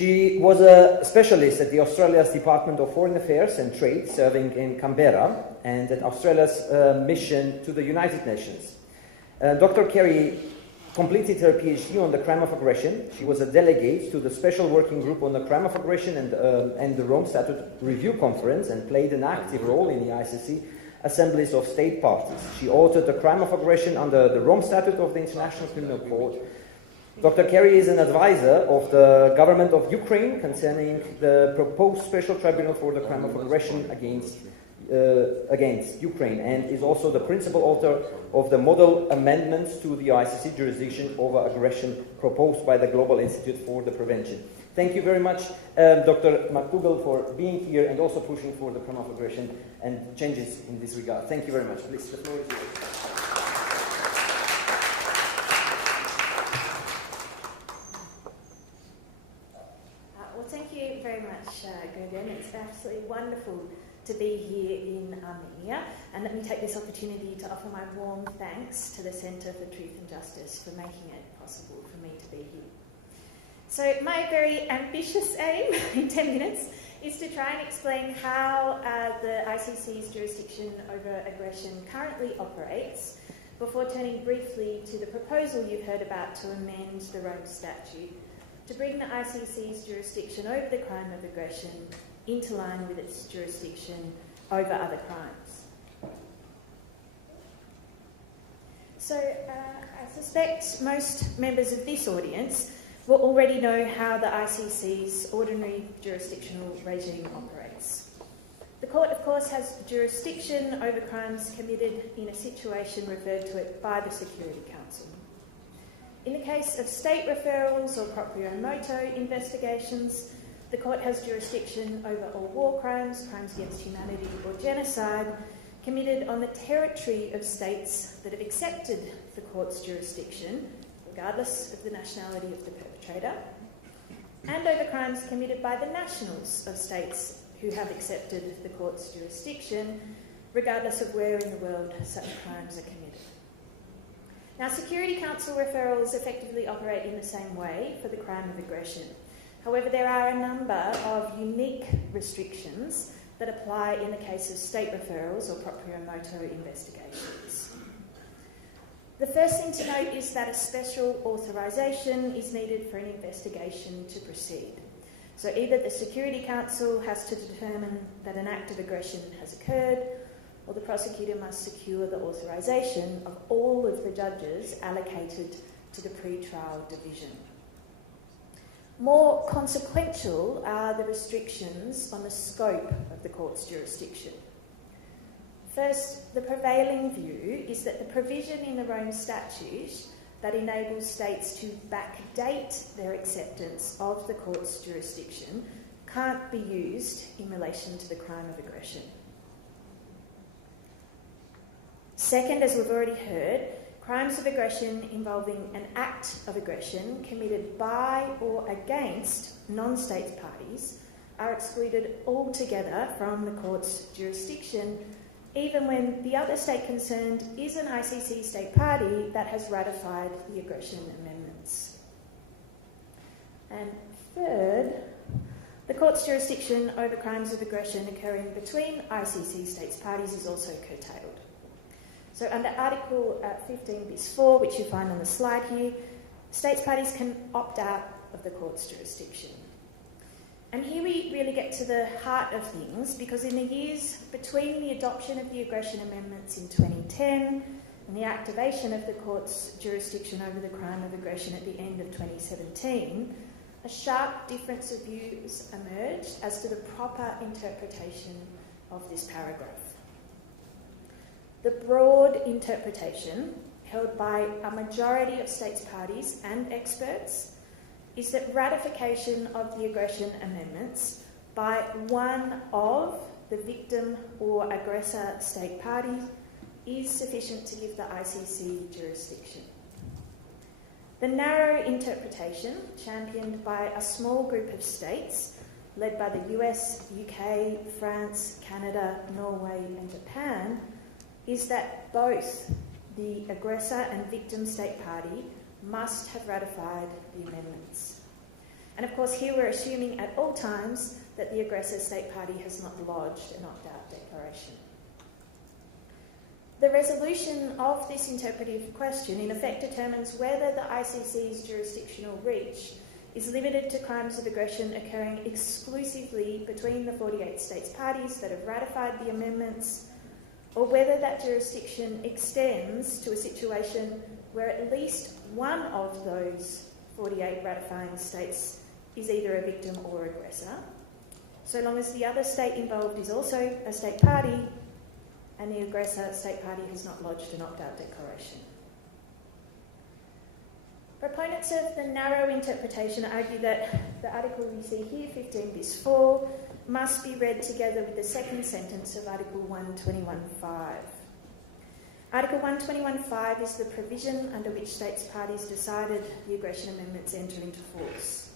She was a specialist at the Australia's Department of Foreign Affairs and Trade, serving in Canberra, and at Australia's mission to the United Nations. Dr. Kerry completed her PhD on the crime of aggression. She was a delegate to the Special Working Group on the Crime of Aggression and the Rome Statute Review Conference, and played an active role in the ICC assemblies of state parties. She authored the crime of aggression under the Rome Statute of the International Criminal Court. Dr. Kerry is an advisor of the government of Ukraine concerning the proposed special tribunal for the crime of aggression against Ukraine, and is also the principal author of the model amendments to the ICC jurisdiction over aggression proposed by the Global Institute for the Prevention. Thank you very much, Dr. McDougall, for being here and also pushing for the crime of aggression and changes in this regard. Thank you very much. Please, the floor is yours. Thank you very much, Gergen. It's absolutely wonderful to be here in Armenia, and let me take this opportunity to offer my warm thanks to the Centre for Truth and Justice for making it possible for me to be here. So my very ambitious aim in 10 minutes is to try and explain how the ICC's jurisdiction over aggression currently operates, before turning briefly to the proposal you've heard about to amend the Rome Statute to bring the ICC's jurisdiction over the crime of aggression into line with its jurisdiction over other crimes. So I suspect most members of this audience will already know how the ICC's ordinary jurisdictional regime operates. The court, of course, has jurisdiction over crimes committed in a situation referred to it by the Security Council. In the case of state referrals or proprio moto investigations, the court has jurisdiction over all war crimes, crimes against humanity or genocide committed on the territory of states that have accepted the court's jurisdiction, regardless of the nationality of the perpetrator, and over crimes committed by the nationals of states who have accepted the court's jurisdiction, regardless of where in the world such crimes are committed. Now, Security Council referrals effectively operate in the same way for the crime of aggression. However, there are a number of unique restrictions that apply in the case of state referrals or proprio moto investigations. The first thing to note is that a special authorisation is needed for an investigation to proceed. So either the Security Council has to determine that an act of aggression has occurred, or the prosecutor must secure the authorisation of all of the judges allocated to the pre-trial division. More consequential are the restrictions on the scope of the court's jurisdiction. First, the prevailing view is that the provision in the Rome Statute that enables states to backdate their acceptance of the court's jurisdiction can't be used in relation to the crime of aggression. Second, as we've already heard, crimes of aggression involving an act of aggression committed by or against non-state parties are excluded altogether from the court's jurisdiction, even when the other state concerned is an ICC state party that has ratified the aggression amendments. And third, the court's jurisdiction over crimes of aggression occurring between ICC states parties is also curtailed. So under Article 15 bis 4, which you find on the slide here, states parties can opt out of the court's jurisdiction. And here we really get to the heart of things, because in the years between the adoption of the aggression amendments in 2010 and the activation of the court's jurisdiction over the crime of aggression at the end of 2017, a sharp difference of views emerged as to the proper interpretation of this paragraph. The broad interpretation, held by a majority of states parties and experts, is that ratification of the aggression amendments by one of the victim or aggressor state parties is sufficient to give the ICC jurisdiction. The narrow interpretation, championed by a small group of states, led by the US, UK, France, Canada, Norway and Japan, is that both the aggressor and victim state party must have ratified the amendments. And of course, here we're assuming at all times that the aggressor state party has not lodged an opt-out declaration. The resolution of this interpretive question in effect determines whether the ICC's jurisdictional reach is limited to crimes of aggression occurring exclusively between the 48 states parties that have ratified the amendments, or whether that jurisdiction extends to a situation where at least one of those 48 ratifying states is either a victim or aggressor, so long as the other state involved is also a state party and the aggressor state party has not lodged an opt-out declaration. Proponents of the narrow interpretation argue that the article we see here, 15 bis 4, must be read together with the second sentence of Article 121.5. Article 121.5 is the provision under which states parties decided the aggression amendments enter into force.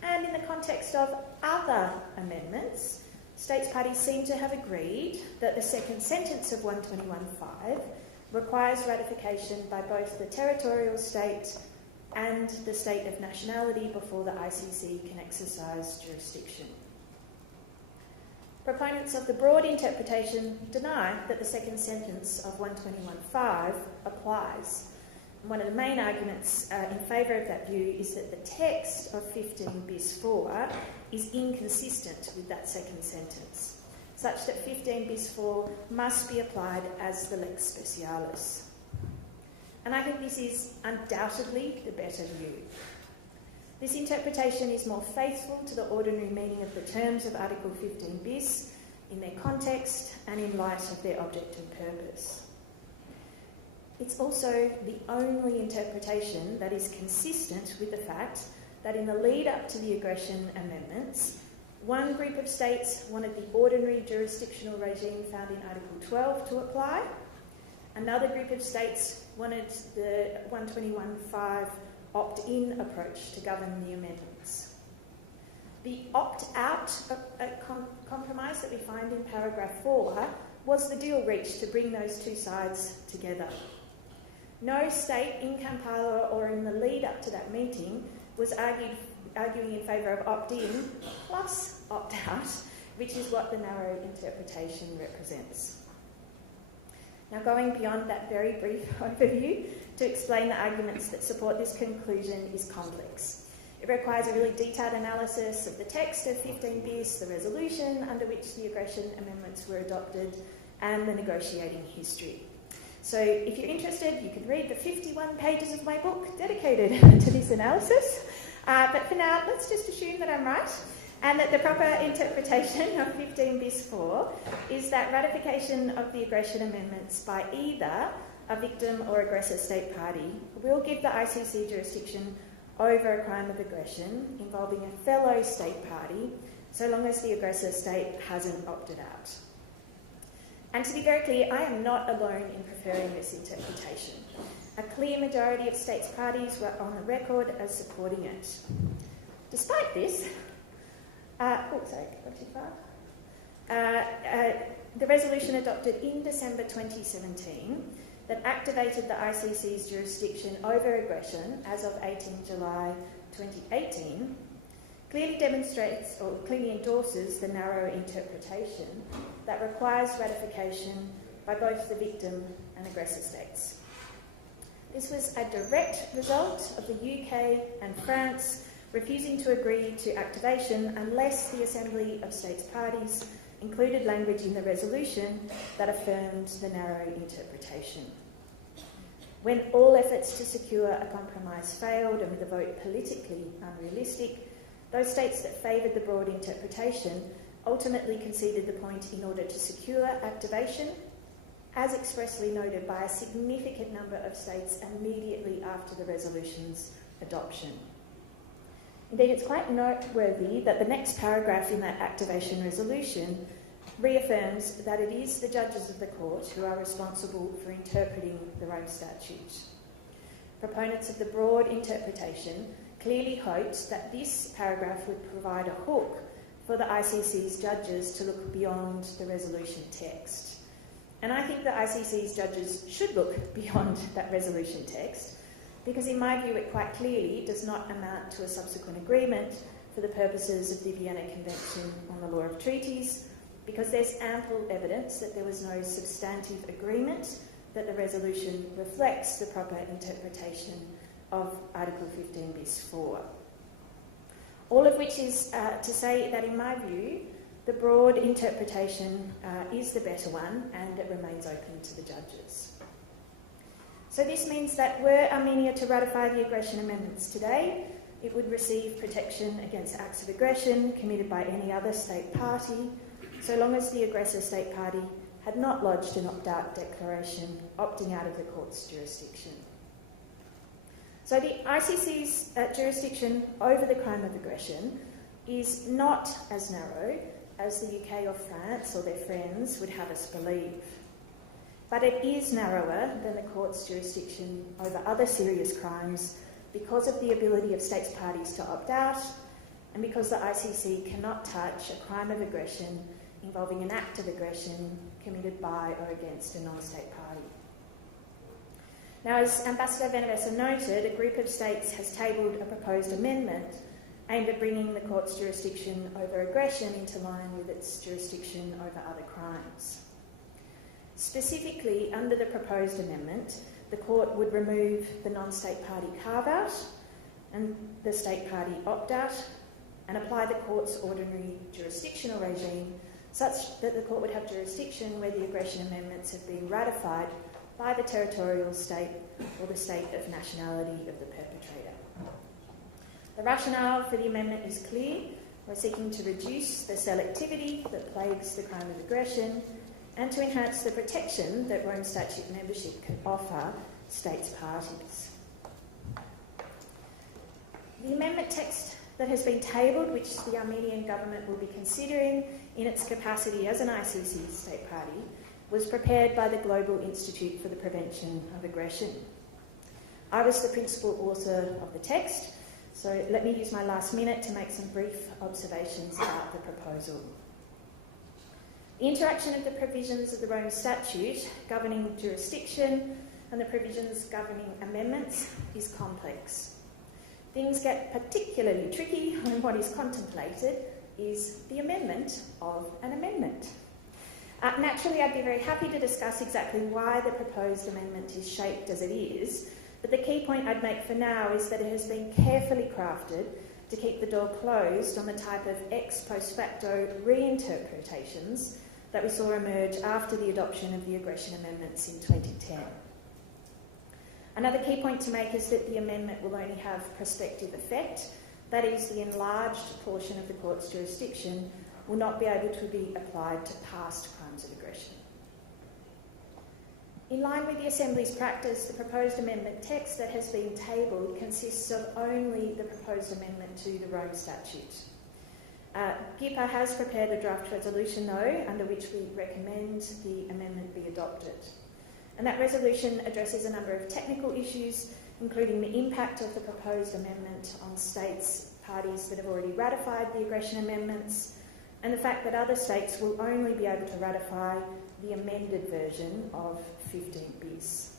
And in the context of other amendments, states parties seem to have agreed that the second sentence of 121.5 requires ratification by both the territorial state and the state of nationality before the ICC can exercise jurisdiction. Proponents of the broad interpretation deny that the second sentence of 121.5 applies. One of the main arguments in favour of that view is that the text of 15 bis 4 is inconsistent with that second sentence, such that 15 bis 4 must be applied as the lex specialis. And I think this is undoubtedly the better view. This interpretation is more faithful to the ordinary meaning of the terms of Article 15 bis in their context and in light of their object and purpose. It's also the only interpretation that is consistent with the fact that in the lead up to the aggression amendments, one group of states wanted the ordinary jurisdictional regime found in Article 12 to apply, another group of states wanted the 121.5 opt-in approach to govern the amendments. The opt-out compromise that we find in paragraph 4 was the deal reached to bring those two sides together. No state in Kampala or in the lead up to that meeting was arguing in favour of opt-in plus opt-out, which is what the narrow interpretation represents. Now, going beyond that very brief overview to explain the arguments that support this conclusion is complex. It requires a really detailed analysis of the text of 15 bis, the resolution under which the aggression amendments were adopted, and the negotiating history. So if you're interested, you can read the 51 pages of my book dedicated to this analysis. But for now, let's just assume that I'm right, and that the proper interpretation of 15 bis 4 is that ratification of the aggression amendments by either a victim or aggressor state party will give the ICC jurisdiction over a crime of aggression involving a fellow state party, so long as the aggressor state hasn't opted out. And to be very clear, I am not alone in preferring this interpretation. A clear majority of states parties were on the record as supporting it. Despite this, the resolution adopted in December 2017 that activated the ICC's jurisdiction over aggression as of 18 July 2018 clearly demonstrates or clearly endorses the narrow interpretation that requires ratification by both the victim and aggressor states. This was a direct result of the UK and France refusing to agree to activation unless the Assembly of States Parties included language in the resolution that affirmed the narrow interpretation. When all efforts to secure a compromise failed and with the vote politically unrealistic, those states that favoured the broad interpretation ultimately conceded the point in order to secure activation, as expressly noted by a significant number of states immediately after the resolution's adoption. Indeed, it's quite noteworthy that the next paragraph in that activation resolution reaffirms that it is the judges of the court who are responsible for interpreting the Rome Statute. Proponents of the broad interpretation clearly hoped that this paragraph would provide a hook for the ICC's judges to look beyond the resolution text. And I think the ICC's judges should look beyond that resolution text, because in my view it quite clearly does not amount to a subsequent agreement for the purposes of the Vienna Convention on the Law of Treaties, because there's ample evidence that there was no substantive agreement that the resolution reflects the proper interpretation of Article 15 bis 4. All of which is to say that in my view, the broad interpretation is the better one and it remains open to the judges. So this means that were Armenia to ratify the aggression amendments today, it would receive protection against acts of aggression committed by any other state party, so long as the aggressor state party had not lodged an opt-out declaration opting out of the court's jurisdiction. So the ICC's jurisdiction over the crime of aggression is not as narrow as the UK or France or their friends would have us believe. But it is narrower than the court's jurisdiction over other serious crimes because of the ability of states parties to opt out and because the ICC cannot touch a crime of aggression involving an act of aggression committed by or against a non-state party. Now, as Ambassador Venevesa noted, a group of states has tabled a proposed amendment aimed at bringing the court's jurisdiction over aggression into line with its jurisdiction over other crimes. Specifically, under the proposed amendment, the court would remove the non-state party carve-out and the state party opt-out and apply the court's ordinary jurisdictional regime such that the court would have jurisdiction where the aggression amendments have been ratified by the territorial state or the state of nationality of the perpetrator. The rationale for the amendment is clear. We're seeking to reduce the selectivity that plagues the crime of aggression and to enhance the protection that Rome Statute membership can offer states parties. The amendment text that has been tabled, which the Armenian government will be considering in its capacity as an ICC state party, was prepared by the Global Institute for the Prevention of Aggression. I was the principal author of the text, so let me use my last minute to make some brief observations about the proposal. The interaction of the provisions of the Rome Statute governing jurisdiction and the provisions governing amendments is complex. Things get particularly tricky when what is contemplated is the amendment of an amendment. Naturally, I'd be very happy to discuss exactly why the proposed amendment is shaped as it is, but the key point I'd make for now is that it has been carefully crafted to keep the door closed on the type of ex post facto reinterpretations that we saw emerge after the adoption of the aggression amendments in 2010. Another key point to make is that the amendment will only have prospective effect, that is, the enlarged portion of the court's jurisdiction will not be able to be applied to past crimes of aggression. In line with the Assembly's practice, the proposed amendment text that has been tabled consists of only the proposed amendment to the Rome Statute. GIPA has prepared a draft resolution, though, under which we recommend the amendment be adopted. And that resolution addresses a number of technical issues, including the impact of the proposed amendment on states, parties that have already ratified the aggression amendments, and the fact that other states will only be able to ratify the amended version of 15 bis.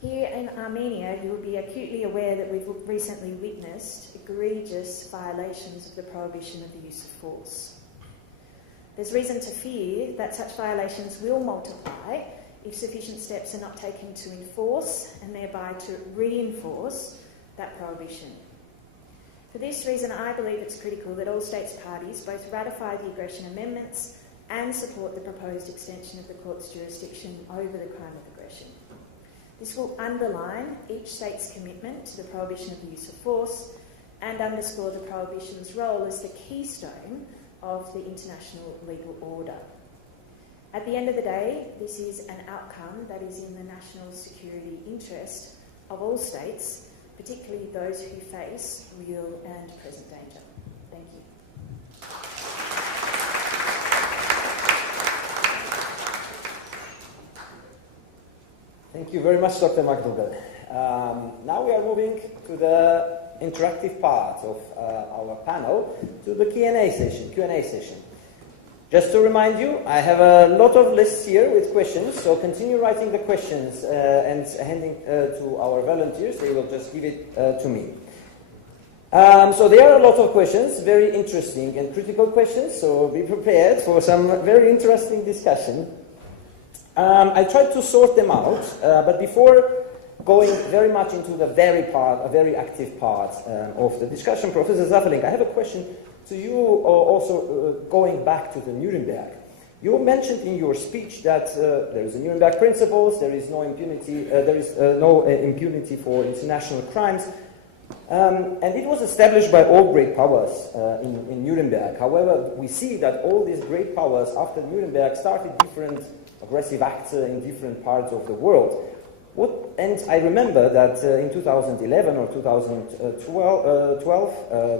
Here in Armenia, you will be acutely aware that we've recently witnessed egregious violations of the prohibition of the use of force. There's reason to fear that such violations will multiply if sufficient steps are not taken to enforce and thereby to reinforce that prohibition. For this reason, I believe it's critical that all states parties both ratify the aggression amendments and support the proposed extension of the court's jurisdiction over the crime of aggression. This will underline each state's commitment to the prohibition of the use of force and underscore the prohibition's role as the keystone of the international legal order. At the end of the day, this is an outcome that is in the national security interest of all states, particularly those who face real and present danger. Thank you. Thank you very much, Dr. McDougall. Now we are moving to the interactive part of our panel, to the Q&A session. Just to remind you, I have a lot of lists here with questions, so continue writing the questions and handing to our volunteers. They will just give it to me. So there are a lot of questions, very interesting and critical questions, so be prepared for some very interesting discussion. I tried to sort them out, but before going very much into the very active part of the discussion, Professor Zafelink, I have a question to you, also going back to the Nuremberg. You mentioned in your speech that there is a Nuremberg principles, there is no impunity, impunity for international crimes, and it was established by all great powers in Nuremberg. However, we see that all these great powers after Nuremberg started different aggressive acts in different parts of the world. And I remember that in 2011 or 2012,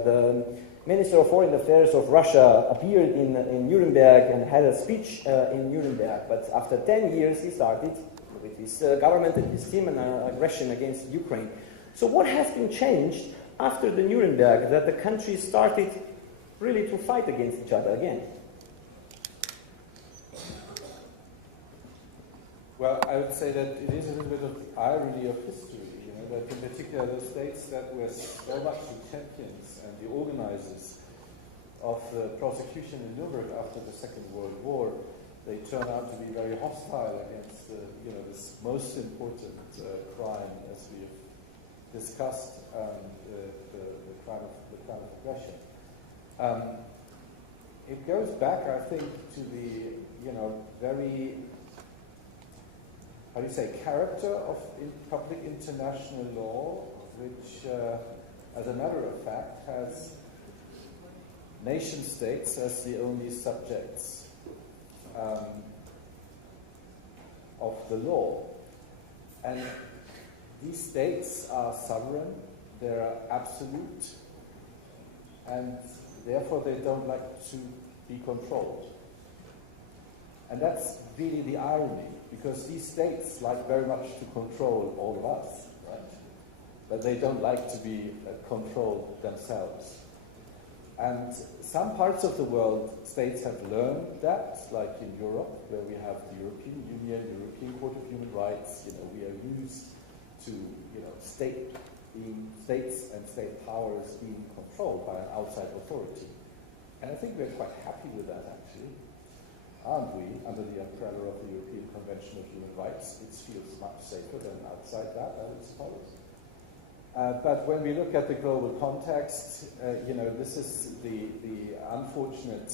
the Minister of Foreign Affairs of Russia appeared in Nuremberg and had a speech in Nuremberg. But after 10 years, he started with his government and his team an aggression against Ukraine. So what has been changed after the Nuremberg that the countries started really to fight against each other again? Well, I would say that it is a little bit of irony of history, that in particular those states that were so much the champions and the organizers of the prosecution in Nuremberg after the Second World War, they turn out to be very hostile against this most important crime, as we have discussed, the crime of aggression. It goes back, I think, to the very, character of public international law, which, as a matter of fact, has nation states as the only subjects of the law. And these states are sovereign, they are absolute, and therefore they don't like to be controlled. And that's really the irony, because these states like very much to control all of us, right? But they don't like to be controlled themselves. And some parts of the world, states have learned that, like in Europe, where we have the European Union, European Court of Human Rights. We are used to states and state powers being controlled by an outside authority. And I think we're quite happy with that, actually. Aren't we, under the umbrella of the European Convention of Human Rights? It feels much safer than outside that, I would suppose. But when we look at the global context, this is the unfortunate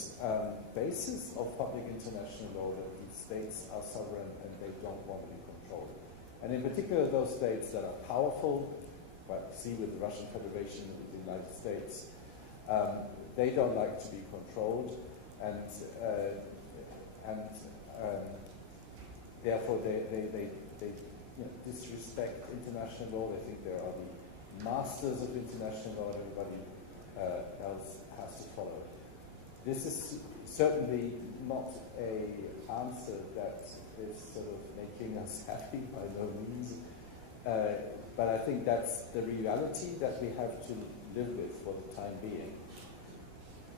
basis of public international law, that these states are sovereign and they don't want to be controlled. And in particular, those states that are powerful, see with the Russian Federation and with the United States, they don't like to be controlled, and therefore they disrespect international law. They think they are the masters of international law, and everybody else has to follow. This is certainly not an answer that is sort of making us happy, by no means. But I think that's the reality that we have to live with for the time being.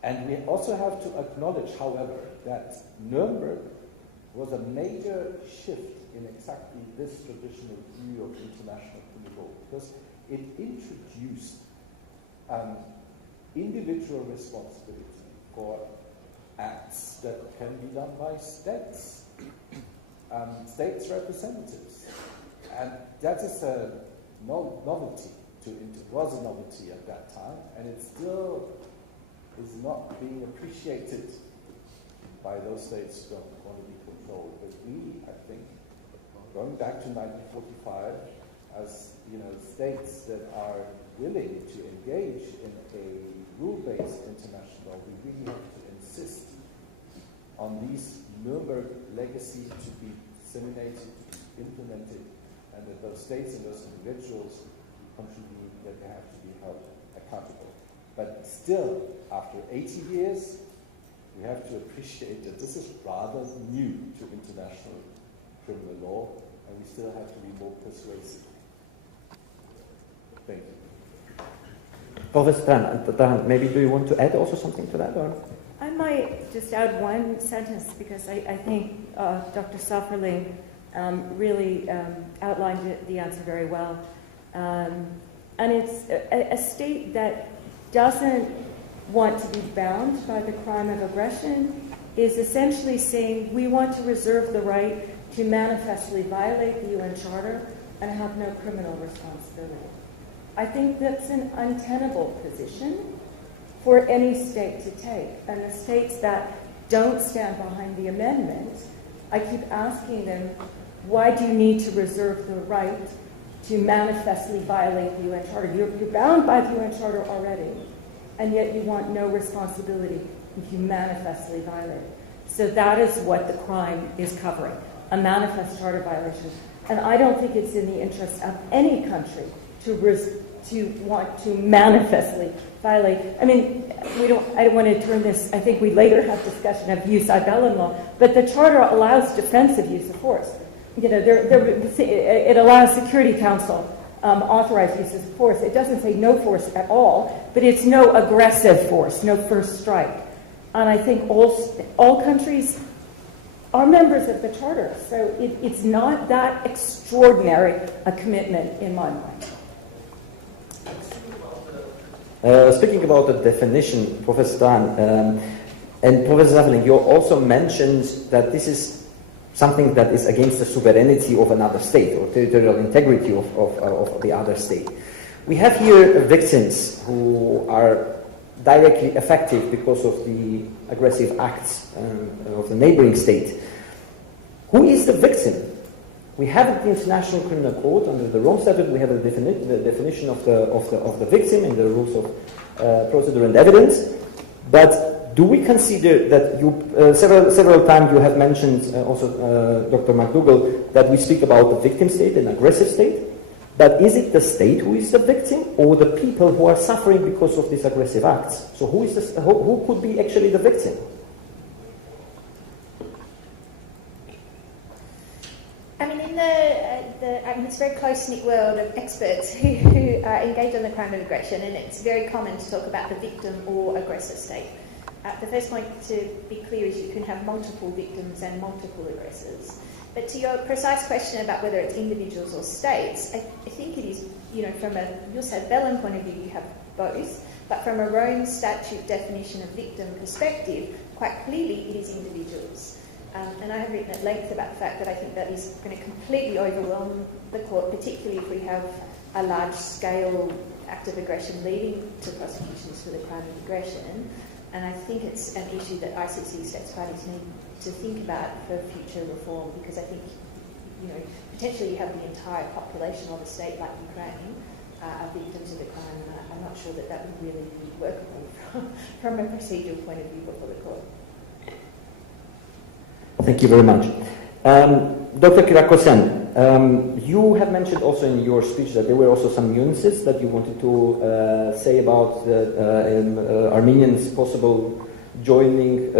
And we also have to acknowledge, however, that Nuremberg was a major shift in exactly this traditional view of international criminal law, because it introduced individual responsibility for acts that can be done by states, states representatives. And that is a novelty. It was a novelty at that time, and it still is not being appreciated by those states who don't want to be controlled. But we, I think, going back to 1945, as states that are willing to engage in a rule-based international law, we really have to insist on these Nuremberg legacy to be disseminated, to be implemented, and that those states and those individuals contribute, that they have to be held accountable. But still, after 80 years, we have to appreciate that this is rather new to international criminal law, and we still have to be more persuasive. Thank you. Professor Tran, maybe do you want to add also something to that? Or? I might just add one sentence because I think Dr. Safferling really outlined the answer very well. And it's a state that doesn't want to be bound by the crime of aggression is essentially saying we want to reserve the right to manifestly violate the UN Charter and have no criminal responsibility. I think that's an untenable position for any state to take. And the states that don't stand behind the amendment, I keep asking them, why do you need to reserve the right to manifestly violate the UN Charter? You're bound by the UN Charter already, and yet you want no responsibility if you manifestly violate it. So that is what the crime is covering, a manifest charter violation. And I don't think it's in the interest of any country to want to manifestly violate. I mean, I don't want to turn this, I think we later have discussion of use ad bellum law, but the Charter allows defensive use of force. You know, it allows Security Council authorized use of force. It doesn't say no force at all, but it's no aggressive force, no first strike. And I think all countries are members of the Charter, so it's not that extraordinary a commitment in my mind. Speaking about the definition, Professor Dan, and Professor Safferling, you also mentioned that this is something that is against the sovereignty of another state or territorial integrity of the other state. We have here victims who are directly affected because of the aggressive acts of the neighboring state. Who is the victim? We have the International Criminal Court under the Rome Statute. We have the definition of the victim in the rules of procedure and evidence. But do we consider that you several times you have mentioned also Dr. McDougall that we speak about the victim state, an aggressive state? But is it the state who is the victim, or the people who are suffering because of these aggressive acts? So who could be actually the victim? I mean, in this very close-knit world of experts who engage on the crime of aggression, and it's very common to talk about the victim or aggressor state. The first point to be clear is you can have multiple victims and multiple aggressors. But to your precise question about whether it's individuals or states, I think it is, you know, from a jus ad bellum point of view, you have both. But from a Rome statute definition of victim perspective, quite clearly it is individuals. And I have written at length about the fact that I think that is going to completely overwhelm the court, particularly if we have a large-scale act of aggression leading to prosecutions for the crime of aggression. And I think it's an issue that ICC states parties need to think about for future reform, because I think, you know, potentially you have the entire population of a state like Ukraine are victims of the crime. And I'm not sure that that would really be workable from a procedural point of view before the court. Thank you very much. Dr. Kyriakosyan, you have mentioned also in your speech that there were also some nuances that you wanted to say about Armenians' possible joining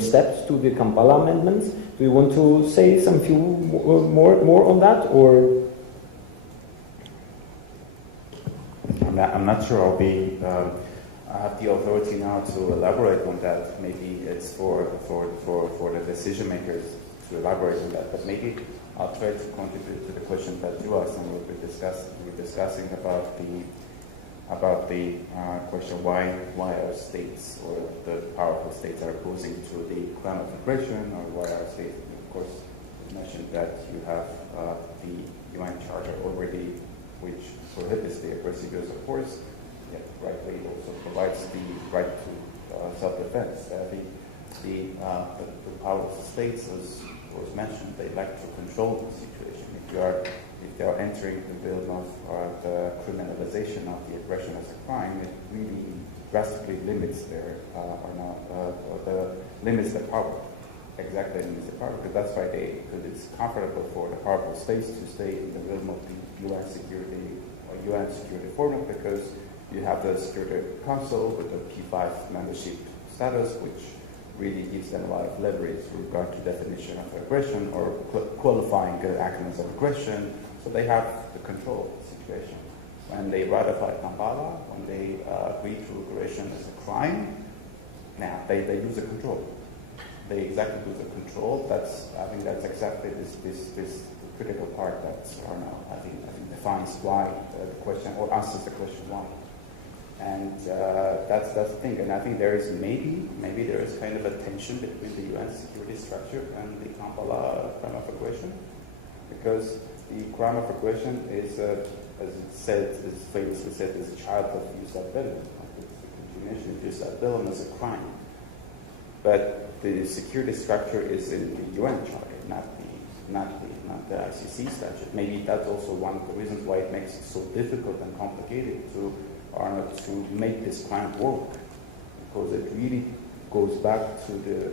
steps to the Kampala amendments. Do you want to say some few more on that, or? I'm not sure I'll be. I have the authority now to elaborate on that. Maybe it's for the decision makers to elaborate on that. But maybe I'll try to contribute to the question that you asked, and we're discussing about the question why our states or the powerful states are opposing to the crime of aggression, or why our states. Of course, you mentioned that you have the UN Charter already, which prohibits the aggressive use of force. Yet, rightly, also provides the right to self-defense. The powerful states, as was mentioned, they like to control the situation. If they are entering the realm of the criminalization of the aggression as a crime, it really drastically limits limits the power. Exactly, limits the power, because that's why because it's comfortable for the powerful states to stay in the realm of the UN security forum, because you have the Security Council with the P5 membership status, which really gives them a lot of leverage with regard to definition of aggression or qualifying actions of aggression. So they have the control of the situation. When they ratify Kampala, when they agree to aggression as a crime, now. They lose the control. They exactly lose the control. I think that's exactly this critical part that I think defines why the question, or answers the question why. And that's the thing. And I think there is maybe there is kind of a tension between the UN security structure and the Kampala crime of aggression, because the crime of aggression is, as famously said, is a child of jus ad bellum. It's the continuation of jus ad bellum as a crime. But the security structure is in the UN charter, not the ICC statute. Maybe that's also one of the reasons why it makes it so difficult and complicated to make this crime work, because it really goes back to the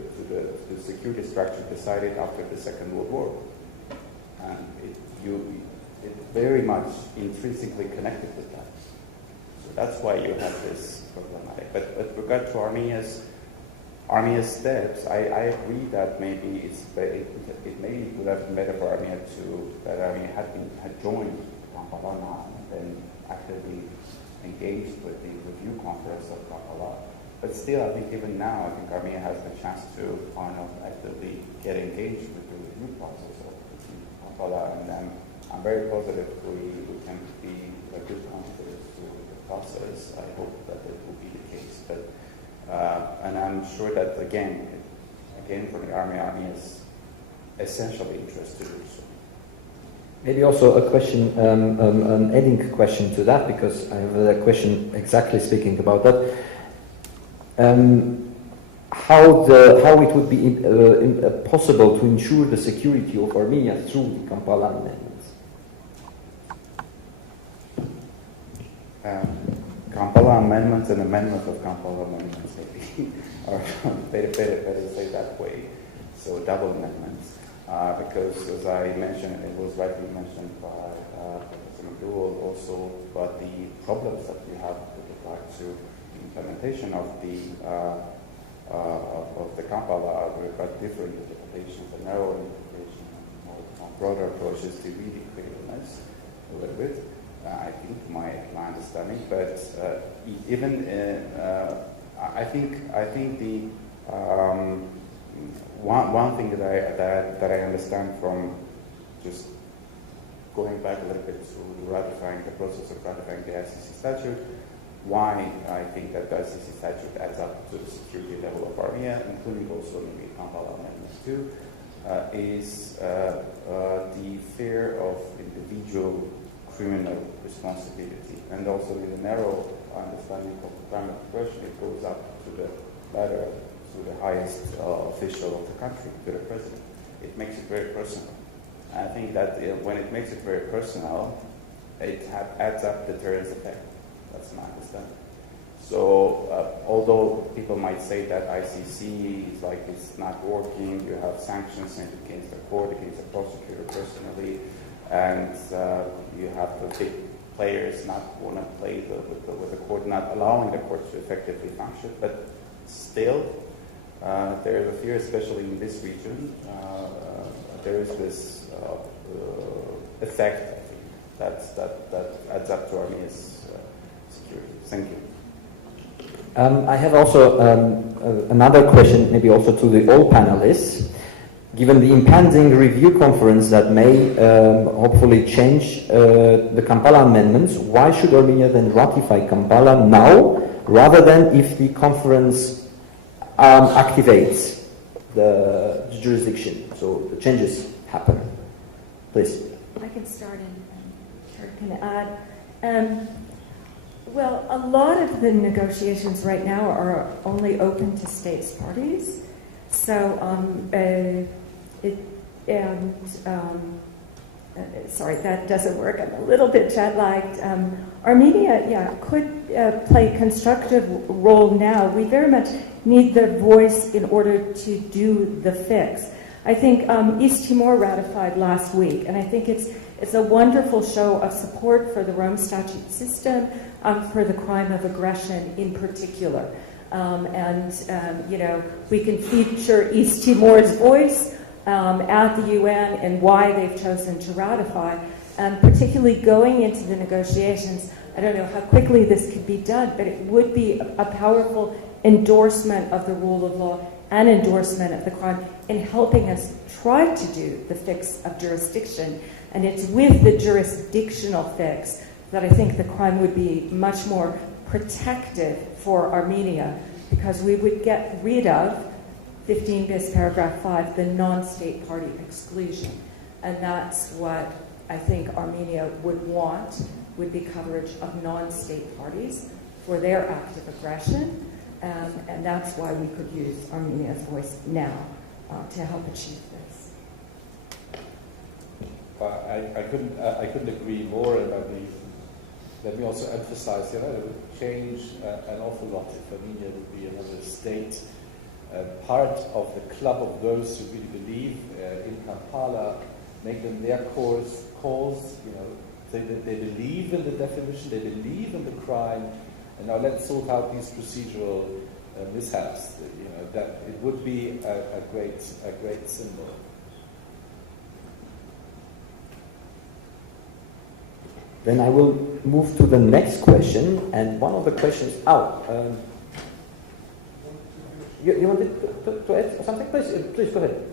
security structure decided after the Second World War, and it's very much intrinsically connected with that. So that's why you have this problematic. But with regard to Armenia's steps, I agree that maybe it maybe would have been better for Armenia that Armenia had joined Kampala now and actively engaged with the review conference of Kampala. But still, I think even now, I think Armenia has the chance to actively get engaged with the review process of Kampala, and I'm very positive we can be a good contributors to the process. I hope that it will be the case. But and I'm sure that again for the Armenia is essentially interested in so. Maybe also a question, an adding question to that, because I have a question exactly speaking about that. How it would be possible to ensure the security of Armenia through the Kampala amendments? Kampala amendments and amendments of Kampala amendments maybe are better to say that way. So double amendments. Because as I mentioned, it was rightly mentioned by Professor McDowell also about the problems that we have with regard to the implementation of the Kampala with regard to different interpretations, the narrow interpretation, more broader approaches to really criticalness a little bit. I think my understanding, but even I think the one thing that I understand from just going back a little bit to ratifying the process of ratifying the ICC statute, why I think that the ICC statute adds up to the security level of Armenia, including also maybe Kampala Amendment 2, is the fear of individual criminal responsibility, and also in the narrow understanding of the crime of aggression, it goes up to the ladder, to the highest official of the country, to the president. It makes it very personal. I think that when it makes it very personal, it adds up deterrence effect. That's my understanding. So although people might say that ICC is like it's not working, you have sanctions sent against the court, against the prosecutor personally, and you have the big players not want to play with the court, not allowing the court to effectively function. But still, there is a fear, especially in this region. There is this effect, I think, that adds up to Armenia's security. Thank you. I have also another question, maybe also to the all panelists. Given the impending review conference that may hopefully change the Kampala amendments, why should Armenia then ratify Kampala now rather than if the conference activates the jurisdiction, so the changes happen? Please. I can start and Kurt can add. Well, a lot of the negotiations right now are only open to states parties. So, sorry, that doesn't work. I'm a little bit jet-lagged. Armenia, could play a constructive role now. We very much need their voice in order to do the fix. I think East Timor ratified last week, and I think it's a wonderful show of support for the Rome Statute system, for the crime of aggression in particular. We can feature East Timor's voice at the UN and why they've chosen to ratify, and particularly going into the negotiations. I don't know how quickly this could be done, but it would be a powerful endorsement of the rule of law and endorsement of the crime in helping us try to do the fix of jurisdiction. And it's with the jurisdictional fix that I think the crime would be much more protective for Armenia, because we would get rid of 15 bis paragraph 5, the non-state party exclusion. And that's what I think Armenia would want, would be coverage of non-state parties for their act of aggression. And that's why we could use Armenia's voice now to help achieve this. I couldn't agree more, and let me also emphasize, it would change an awful lot if Armenia would be another state, part of the club of those who really believe in Kampala, make them their calls. They believe in the definition, they believe in the crime, and now let's sort out these procedural mishaps. That it would be a great symbol. Then I will move to the next question, and one of the questions. You wanted to add something? Please go ahead.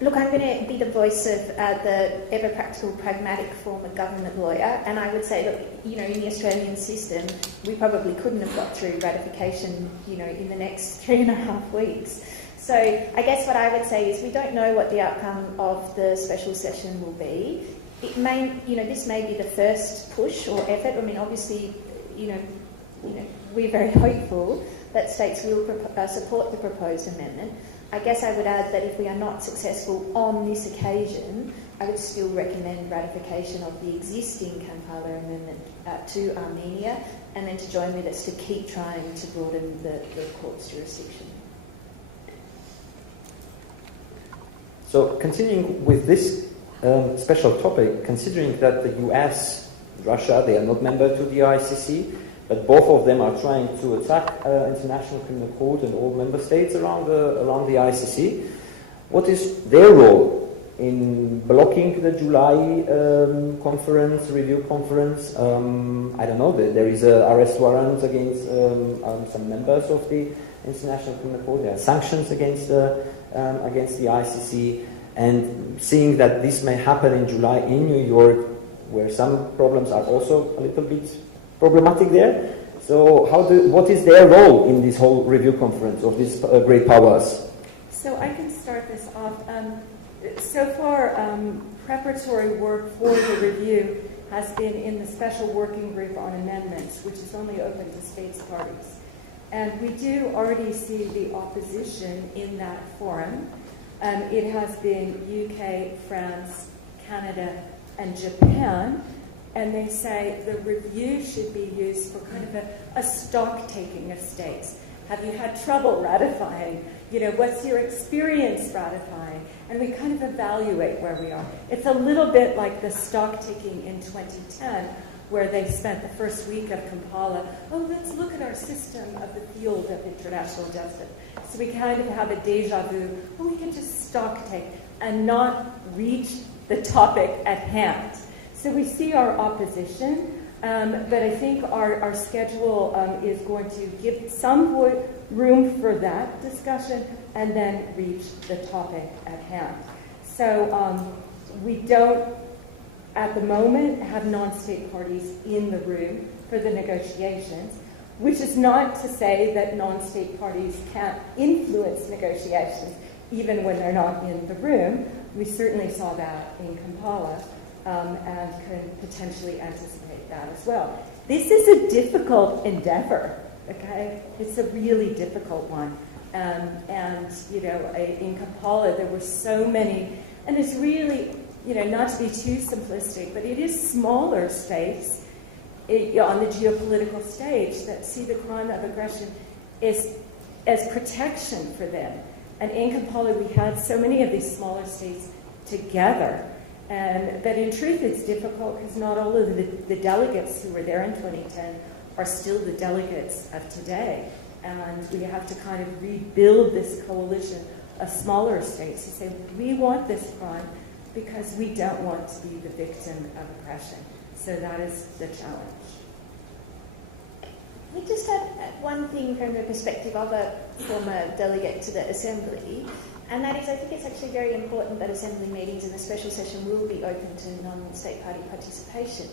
Look, I'm going to be the voice of the ever-practical, pragmatic former government lawyer, and I would say that, in the Australian system, we probably couldn't have got through ratification, in the next 3.5 weeks. So I guess what I would say is we don't know what the outcome of the special session will be. It may, this may be the first push or effort. I mean, obviously, we're very hopeful that states will support the proposed amendment. I guess I would add that if we are not successful on this occasion, I would still recommend ratification of the existing Kampala amendment to Armenia, and then to join with us to keep trying to broaden the court's jurisdiction. So continuing with this special topic, considering that the US, Russia, they are not member to the ICC, but both of them are trying to attack International Criminal Court and all member states around the ICC. What is their role in blocking the July review conference? I don't know. There is an arrest warrant against some members of the International Criminal Court. There are sanctions against the ICC. And seeing that this may happen in July in New York, where some problems are also a little bit problematic there. So what is their role in this whole review conference of these great powers? So I can start this off. So far, preparatory work for the review has been in the special working group on amendments, which is only open to states parties. And we do already see the opposition in that forum. It has been UK, France, Canada, and Japan. And they say the review should be used for kind of a stock taking of states. Have you had trouble ratifying? What's your experience ratifying? And we kind of evaluate where we are. It's a little bit like the stock taking in 2010, where they spent the first week of Kampala, let's look at our system of the field of international justice. So we kind of have a deja vu, we can just stock take and not reach the topic at hand. So we see our opposition, but I think our schedule is going to give some room for that discussion and then reach the topic at hand. So we don't, at the moment, have non-state parties in the room for the negotiations, which is not to say that non-state parties can't influence negotiations even when they're not in the room. We certainly saw that in Kampala. And can potentially anticipate that as well. This is a difficult endeavor, okay? It's a really difficult one. In Kampala, there were so many, and it's really, not to be too simplistic, but it is smaller states on the geopolitical stage that see the crime of aggression as protection for them. And in Kampala, we had so many of these smaller states together. But in truth, it's difficult because not all of the delegates who were there in 2010 are still the delegates of today. And we have to kind of rebuild this coalition of smaller states to say, we want this crime because we don't want to be the victim of oppression. So that is the challenge. We just had one thing from the perspective of a former delegate to the Assembly, and that is I think it's actually very important that Assembly meetings and the special session will be open to non-state party participation.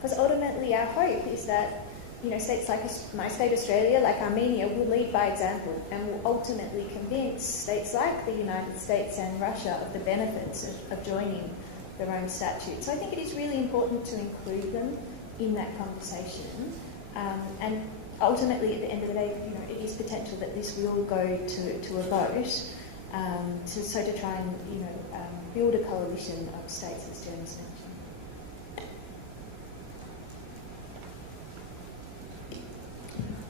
Because ultimately our hope is that states like my state Australia, like Armenia, will lead by example and will ultimately convince states like the United States and Russia of the benefits of joining the Rome Statute. So I think it is really important to include them in that conversation. And ultimately, at the end of the day, it is potential that this will go to a vote to try and build a coalition of states, as Janice mentioned.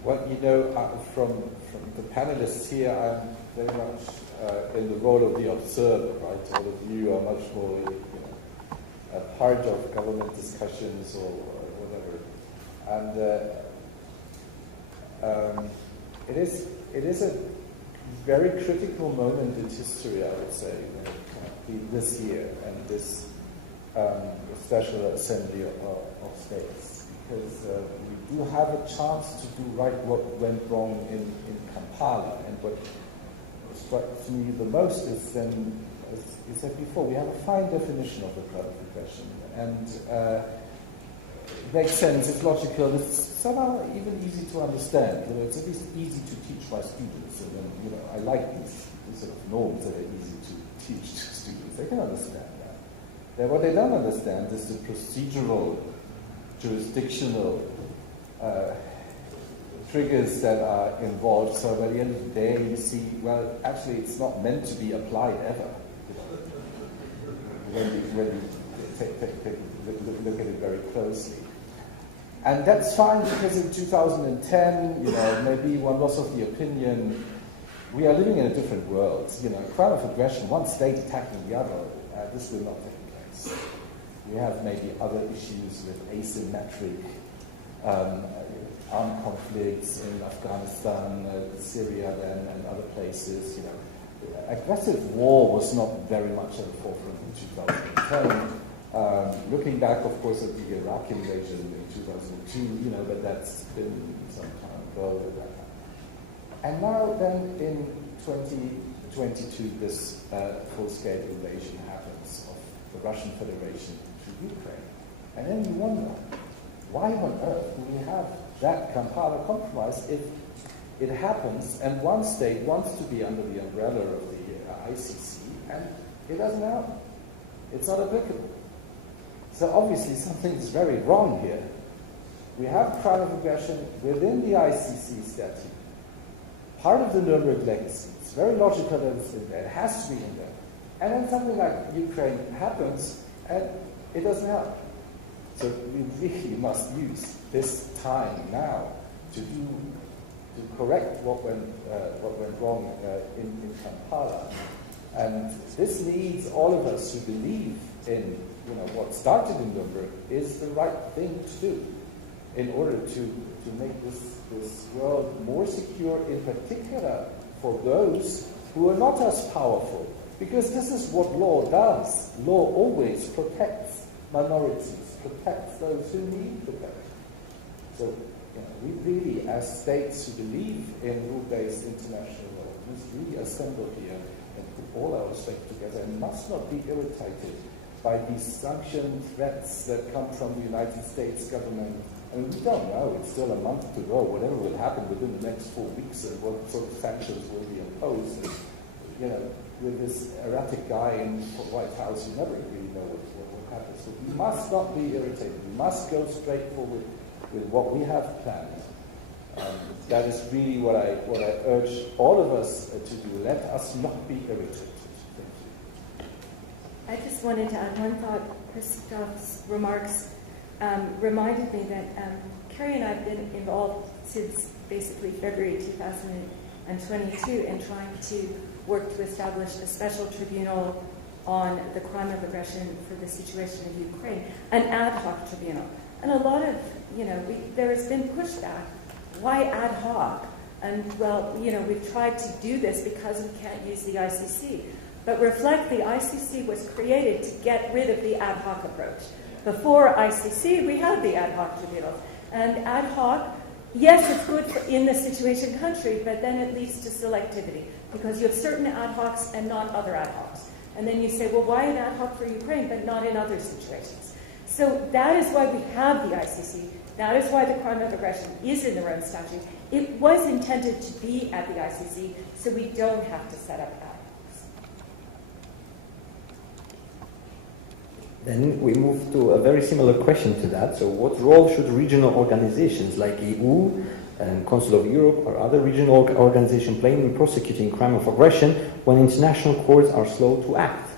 Well, from the panelists here, I'm very much in the role of the observer, right? All of you are much more, a part of government discussions or whatever, and it is a very critical moment in history, I would say, this year and this special assembly of states, because we do have a chance to do right what went wrong in Kampala. And what strikes me the most is then, as you said before, we have a fine definition of the crime of aggression, and it makes sense, it's logical, it's somehow even easy to understand. It's at least easy to teach my students, and then, I like these sort of norms that are easy to teach to students. They can understand that. Then what they don't understand is the procedural, jurisdictional triggers that are involved. So by the end of the day, you see, well, actually, it's not meant to be applied ever. When you look at it very closely. And that's fine, because in 2010, maybe one was of the opinion, we are living in a different world. Crime of aggression, one state attacking the other, this will not take place. We have maybe other issues with asymmetric armed conflicts in Afghanistan, Syria then, and other places. Aggressive war was not very much at the forefront in 2010. Looking back, of course, at the Iraq invasion in 2002, but that's been some time ago. And now then in 2022, this full-scale invasion happens of the Russian Federation to Ukraine. And then you wonder, why on earth do we have that Kampala compromise if it happens and one state wants to be under the umbrella of the ICC and it doesn't happen? It's not applicable. So obviously something is very wrong here. We have crime of aggression within the ICC statute, part of the Nuremberg legacy. It's very logical that it's in there. It has to be in there. And then something like Ukraine happens and it doesn't happen. So we really must use this time now to correct what went wrong in Kampala. And this needs all of us who believe in what started in Nuremberg is the right thing to do in order to make this world more secure, in particular for those who are not as powerful. Because this is what law does. Law always protects minorities, protects those who need protection. So we really, as states who believe in rule-based international law, must really assemble here and put all our strength together and must not be irritated by these sanction threats that come from the United States government. I mean, we don't know. It's still a month to go. Whatever will happen within the next 4 weeks and what sort of sanctions will be imposed. With this erratic guy in the White House, you never really know what will happen. So we must not be irritated. We must go straight forward with what we have planned. That is really what I urge all of us to do. Let us not be irritated. Thank you. I just wanted to add one thought. Christoph's remarks reminded me that Carrie and I have been involved since basically February 2022 in trying to work to establish a special tribunal on the crime of aggression for the situation of Ukraine, an ad hoc tribunal. And a lot of, there has been pushback. Why ad hoc? And well, we've tried to do this because we can't use the ICC. But reflect, the ICC was created to get rid of the ad hoc approach. Before ICC, we had the ad hoc tribunals. And ad hoc yes, it's good in the situation country, but then it leads to selectivity because you have certain ad hocs and not other ad hocs. And then you say, well, why an ad hoc for Ukraine, but not in other situations? So that is why we have the ICC. That is why the crime of aggression is in the Rome Statute. It was intended to be at the ICC, so we don't have to set up ad hocs. Then we move to a very similar question to that. So what role should regional organizations like EU and Council of Europe or other regional organizations play in prosecuting crime of aggression when international courts are slow to act?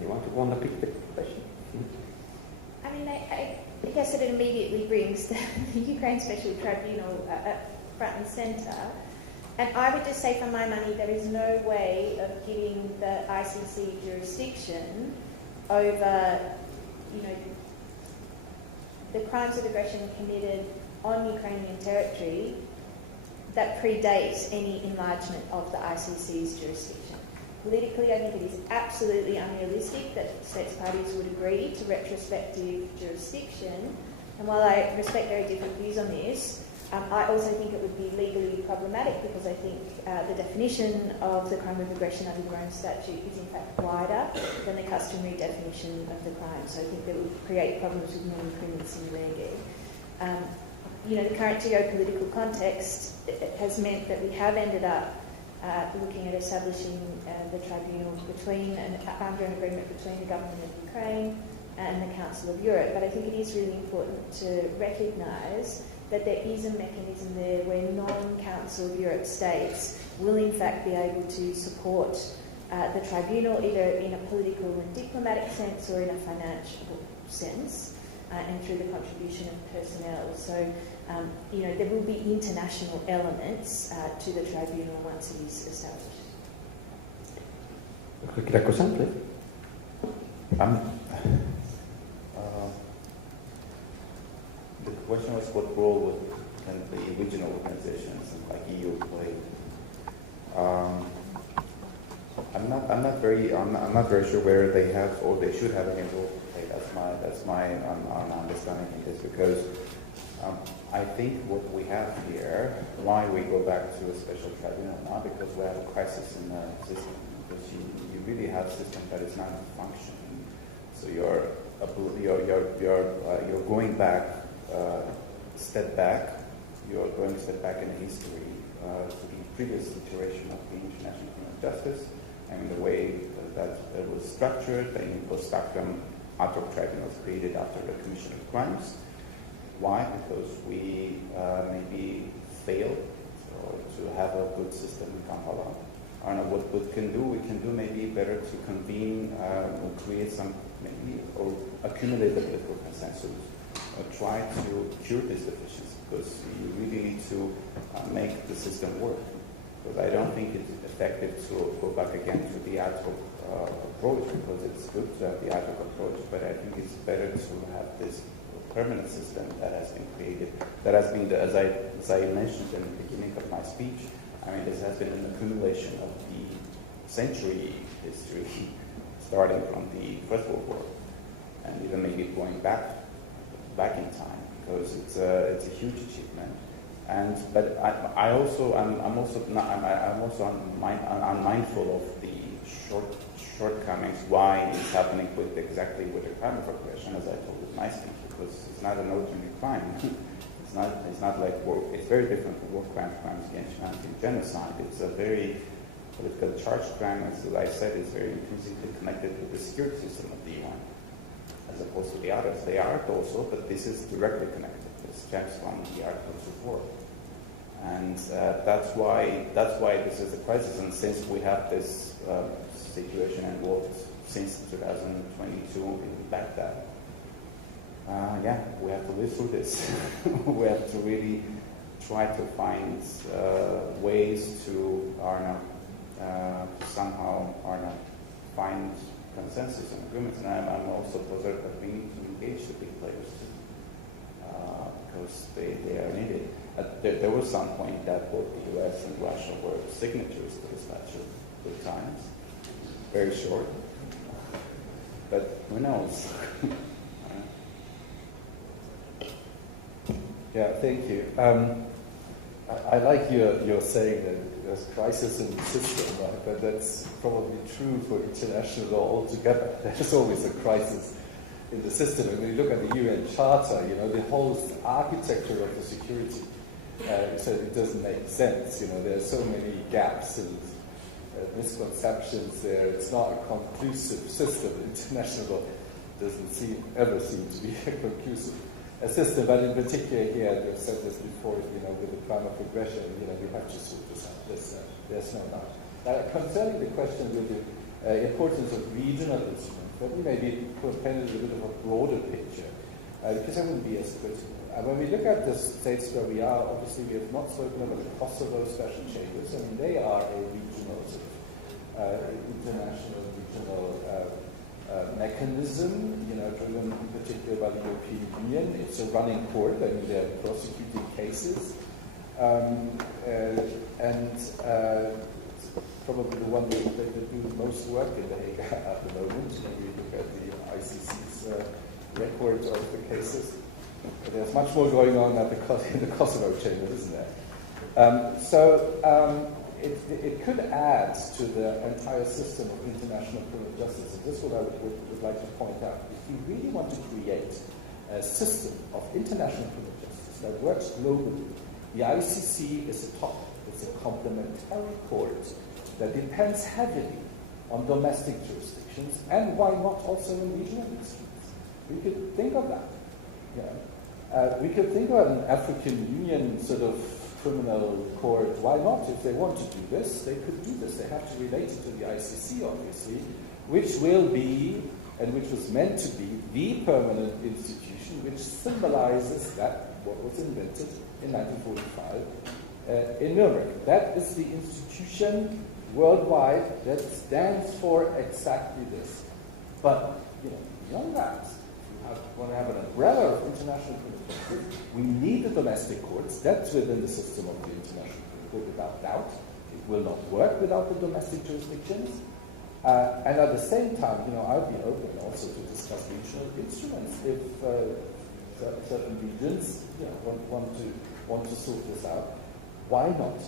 You want to pick the question? I mean, I guess it immediately brings the Ukraine Special Tribunal front and centre. And I would just say, for my money, there is no way of giving the ICC jurisdiction over, the crimes of aggression committed on Ukrainian territory that predate any enlargement of the ICC's jurisdiction. Politically, I think it is absolutely unrealistic that states parties would agree to retrospective jurisdiction. And while I respect very different views on this, I also think it would be legally problematic because I think the definition of the crime of aggression under the Rome Statute is in fact wider than the customary definition of the crime. So I think that would create problems with non-criminals in lege. The current geopolitical context has meant that we have ended up looking at establishing the tribunal under an agreement between the government of Ukraine and the Council of Europe. But I think it is really important to recognise that there is a mechanism there where non-Council of Europe states will in fact be able to support the tribunal either in a political and diplomatic sense or in a financial sense and through the contribution of personnel. So, there will be international elements to the tribunal once it is established. Dr. The question was what role would the regional organizations like EU play? I'm not very sure where they have or they should have any role to play. That's my understanding of this because I think what we have here, why we go back to a special tribunal now, because we have a crisis in the system. Because you really have a system that is not functioning. So you're going back. Step back, you're going to step back in history to the previous situation of the international criminal justice and the way that it was structured, the post-factum ad hoc tribunals created after the commission of crimes. Why? Because we maybe failed to have a good system in Kampala. I don't know what we can do. We can do maybe better to convene or create some maybe or accumulate the political consensus. Try to cure this deficiency because you really need to make the system work. Because I don't think it's effective to go back again to the ad hoc approach because it's good to have the ad hoc approach, but I think it's better to have this permanent system that has been created, that has been, as I mentioned in the beginning of my speech, I mean, this has been an accumulation of the century history, starting from the First World War, and even maybe going back in time, because it's a huge achievement. But I'm also unmindful of the shortcomings. Why it's happening with the crime of aggression, as I told in my speech, because it's not an ordinary crime. It's not like war. It's very different from war crimes against humanity and genocide. It's a very political charged crime, as I said, is very intrinsically connected with the security system of the UN. As opposed to the others. They are also, but this is directly connected. This stems from the Articles of War. And that's why this is a crisis. And since we have this situation involved since 2022 in Baghdad, we have to live through this. We have to really try to find ways to somehow find consensus and agreements, and I'm also positive that we need to engage the big players because they are needed. There was some point that both the US and Russia were signatories to the statute good times, very short, but who knows? Yeah, thank you. I like your saying that there's crisis in the system, right? But that's probably true for international law altogether. There's always a crisis in the system. And when you look at the UN Charter, the whole architecture of the security, so it doesn't make sense. There are so many gaps and misconceptions there. It's not a conclusive system. International law doesn't ever seem to be a conclusive system, but in particular here, and I've said this before, with the crime of aggression, we have to sort this out. There's no doubt. Concerning the question with the importance of regional instruments, let me maybe paint a bit of a broader picture, because I wouldn't be as critical. When we look at the states where we are, obviously we have not spoken about the Kosovo special chambers. I mean, they are a regional, international regional mechanism, driven in particular by the European Union. It's a running court. I mean, they're prosecuting cases. Probably the one that do the most work in The Hague at the moment. When we look at the ICC's record of the cases, there's much more going on in the Kosovo chamber, isn't there? It could add to the entire system of international criminal justice. And this is what I would like to point out. If you really want to create a system of international criminal justice that works globally, the ICC is a top. It's a complementary court that depends heavily on domestic jurisdictions, and why not also in regional instruments? We could think of that. We could think about an African Union sort of criminal court. Why not? If they want to do this, they could do this. They have to relate it to the ICC, obviously, which will be, and which was meant to be, the permanent institution which symbolizes that what was invented in 1945 in Nuremberg. That is the institution worldwide that stands for exactly this. But, beyond that, we want to have an umbrella of international criminal justice. We need the domestic courts. That's within the system of the international criminal court, without doubt. It will not work without the domestic jurisdictions. And at the same time, I'd be open also to discuss regional instruments if certain regions want to sort this out. Why not?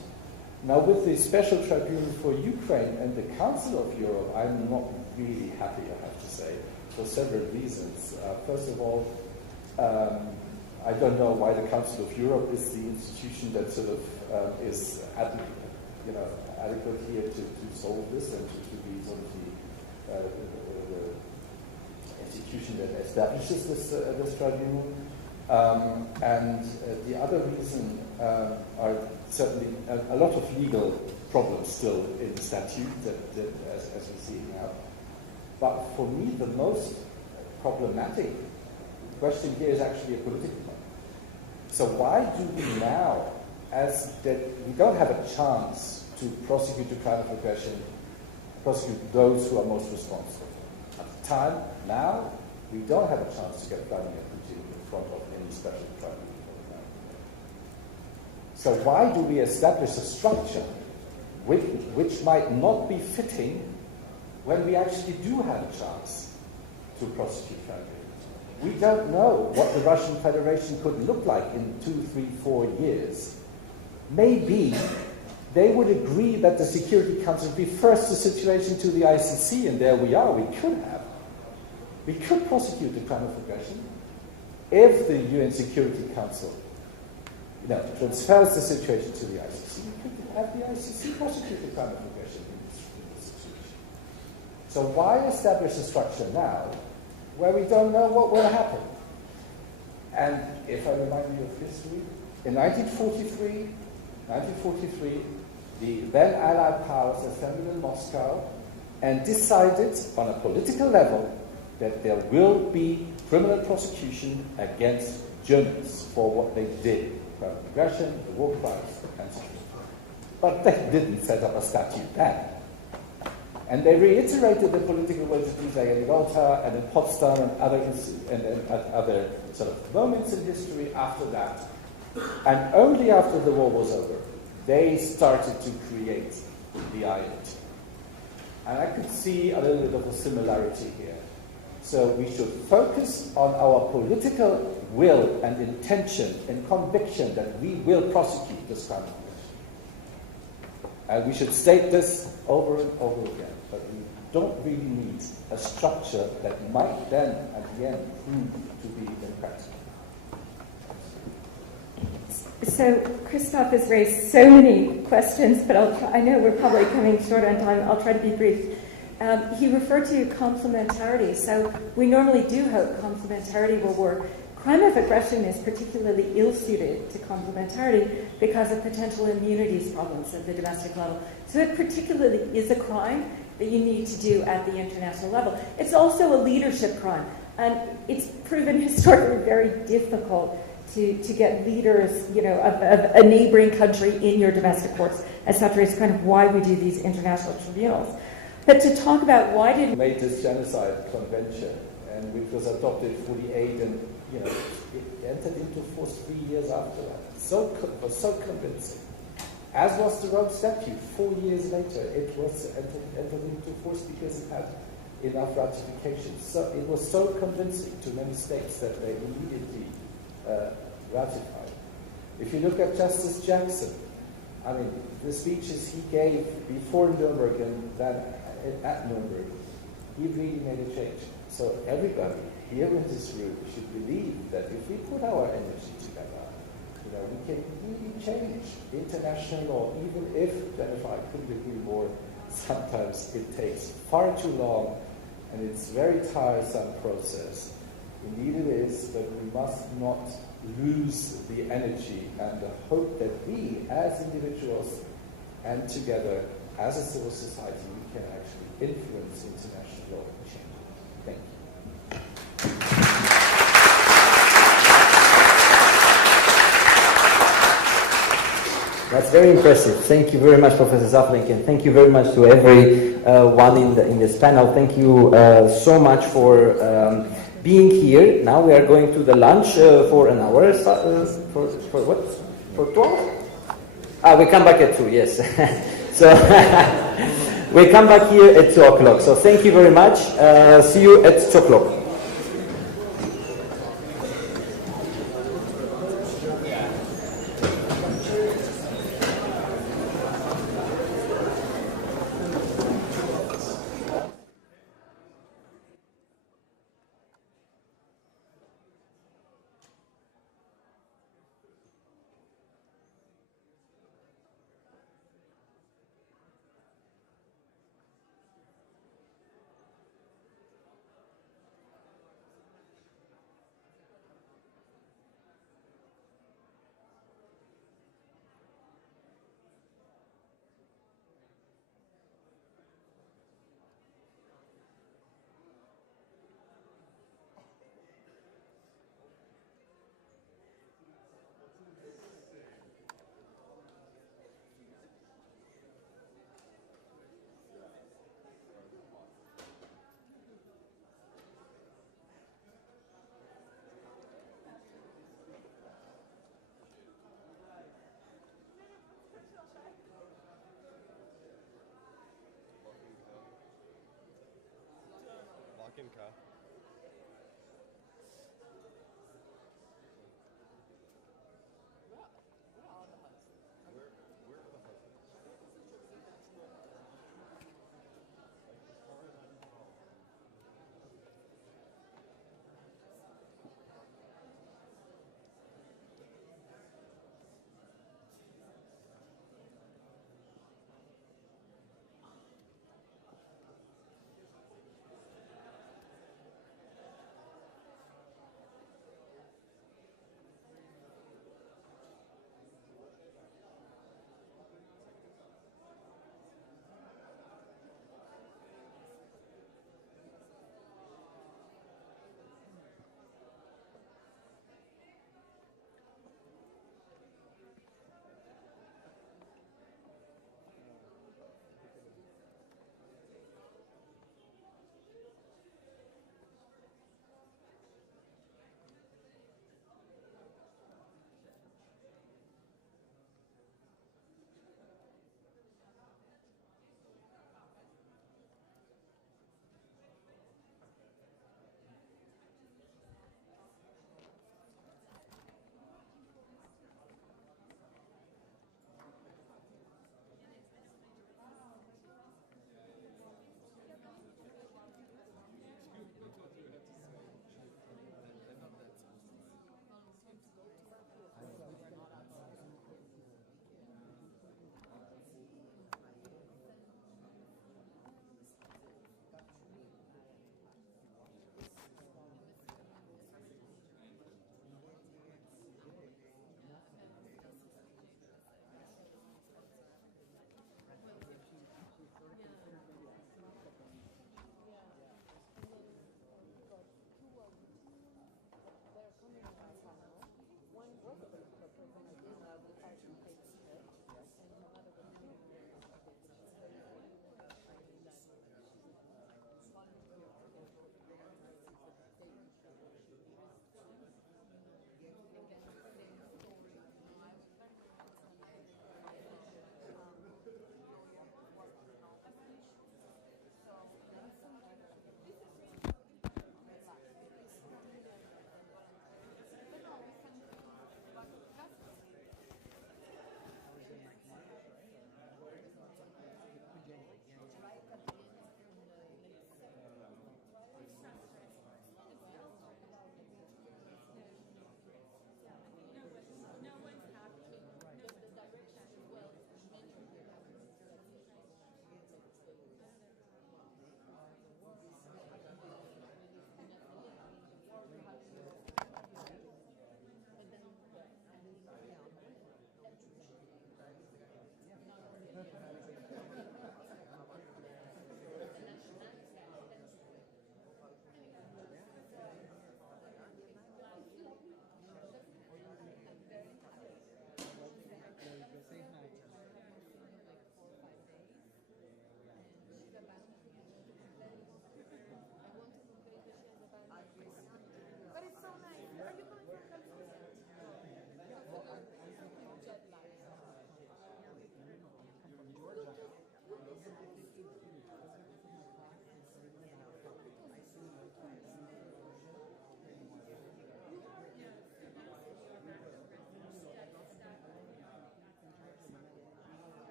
Now, with the Special Tribunal for Ukraine and the Council of Europe, I'm not really happy, I have to say, for several reasons. First of all, I don't know why the Council of Europe is the institution that sort of is adequate here to solve this and to be sort of the institution that establishes this tribunal. And the other reason are certainly a lot of legal problems still in the statute as we see it now. But for me, the most problematic question here is actually a political one. So why do we now, as that we don't have a chance to prosecute the crime of aggression, prosecute those who are most responsible? At the time, now, we don't have a chance to get Vladimir Putin in front of any special tribunal. So why do we establish a structure which might not be fitting when we actually do have a chance to prosecute tribunals? We don't know what the Russian Federation could look like in 2, 3, 4 years. Maybe they would agree that the Security Council refers the situation to the ICC, and there we are. We could prosecute the crime of aggression if the UN Security Council transfers the situation to the ICC. We could have the ICC prosecute the crime of aggression in this situation. So why establish a structure now where we don't know what will happen? And if I remind you of history, in 1943, the then Allied powers assembled in Moscow and decided on a political level that there will be criminal prosecution against Germans for what they did, crime of aggression, the war crimes, and so forth. But they didn't set up a statute then. And they reiterated the political will to do that in Yalta and in Potsdam and other sort of moments in history after that. And only after the war was over, they started to create the IOT. And I could see a little bit of a similarity here. So we should focus on our political will and intention and conviction that we will prosecute this kind of action. And we should state this over and over again, but we don't really need a structure that might then, at the end, prove to be impractical. So Christoph has raised so many questions, but I know we're probably coming short on time. I'll try to be brief. He referred to complementarity. So we normally do hope complementarity will work. Crime of aggression is particularly ill-suited to complementarity because of potential immunities problems at the domestic level. So it particularly is a crime that you need to do at the international level. It's also a leadership crime, and it's proven historically very difficult to get leaders, of a neighboring country in your domestic courts, etc. It's kind of why we do these international tribunals. But to talk about why did made this genocide convention, and which was adopted in 1948, and it entered into force 3 years after that. It was so convincing. As was the Rome Statute. 4 years later, it was entered into force because it had enough ratifications. So it was so convincing to many states that they immediately ratified. If you look at Justice Jackson, I mean, the speeches he gave before Nuremberg and then at Nuremberg, he really made a change. So everybody here in this room should believe that if we put our energy together, we can really change international law, even if, Jennifer, I couldn't agree more, sometimes it takes far too long and it's a very tiresome process. Indeed it is, but we must not lose the energy and the hope that we, as individuals and together as a civil society, we can actually influence international law and change. Thank you. That's very impressive. Thank you very much, Professor Safrelink, and thank you very much to everyone in this panel. Thank you so much for being here. Now we are going to the lunch for an hour. For what? For 12? We come back at 2, yes. So we come back here at 2 o'clock. So thank you very much. See you at 2 o'clock.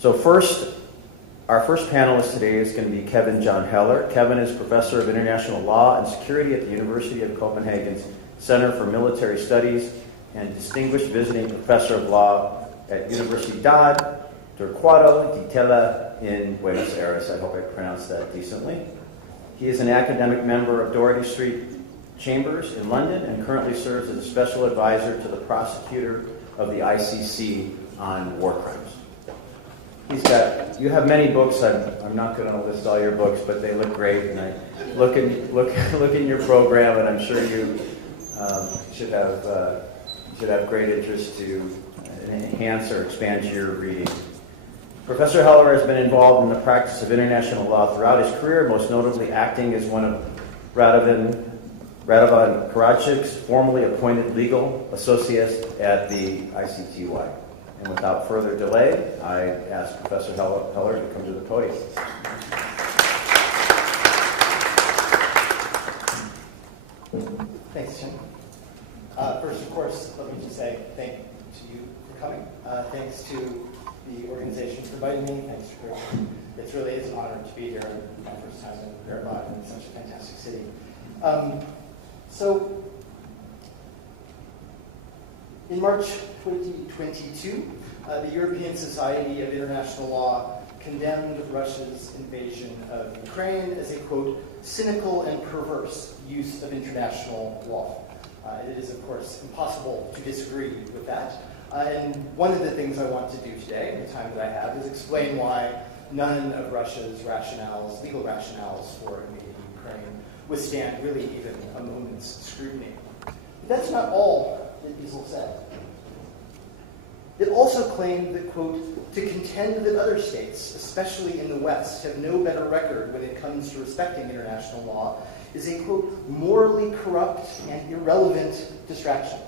So our first panelist today is going to be Kevin John Heller. Kevin is Professor of International Law and Security at the University of Copenhagen's Center for Military Studies and Distinguished Visiting Professor of Law at Universidad Torcuato Di Tella in Buenos Aires. I hope I pronounced that decently. He is an academic member of Doherty Street Chambers in London and currently serves as a special advisor to the prosecutor of the ICC on war crimes. You have many books. I'm not going to list all your books, but they look great. And I look in your program, and I'm sure you should have great interest to enhance or expand your reading. Professor Heller has been involved in the practice of international law throughout his career, most notably acting as one of Radovan Karachik's formerly appointed legal associates at the ICTY. And without further delay, I ask Professor Heller to come to the podium. Thanks, Jim. First, of course, let me just say thank you for coming. Thanks to the organization for inviting me. Thanks for it really is an honor to be here. My first time in Vermont in such a fantastic city. In March 2022, the European Society of International Law condemned Russia's invasion of Ukraine as a, quote, cynical and perverse use of international law. It is, of course, impossible to disagree with that. And one of the things I want to do today, in the time that I have, is explain why none of Russia's rationales, legal rationales for invading Ukraine, withstand really even a moment's scrutiny. But that's not all that Giesel said. It also claimed that, quote, to contend that other states, especially in the West, have no better record when it comes to respecting international law is a, quote, morally corrupt and irrelevant distraction.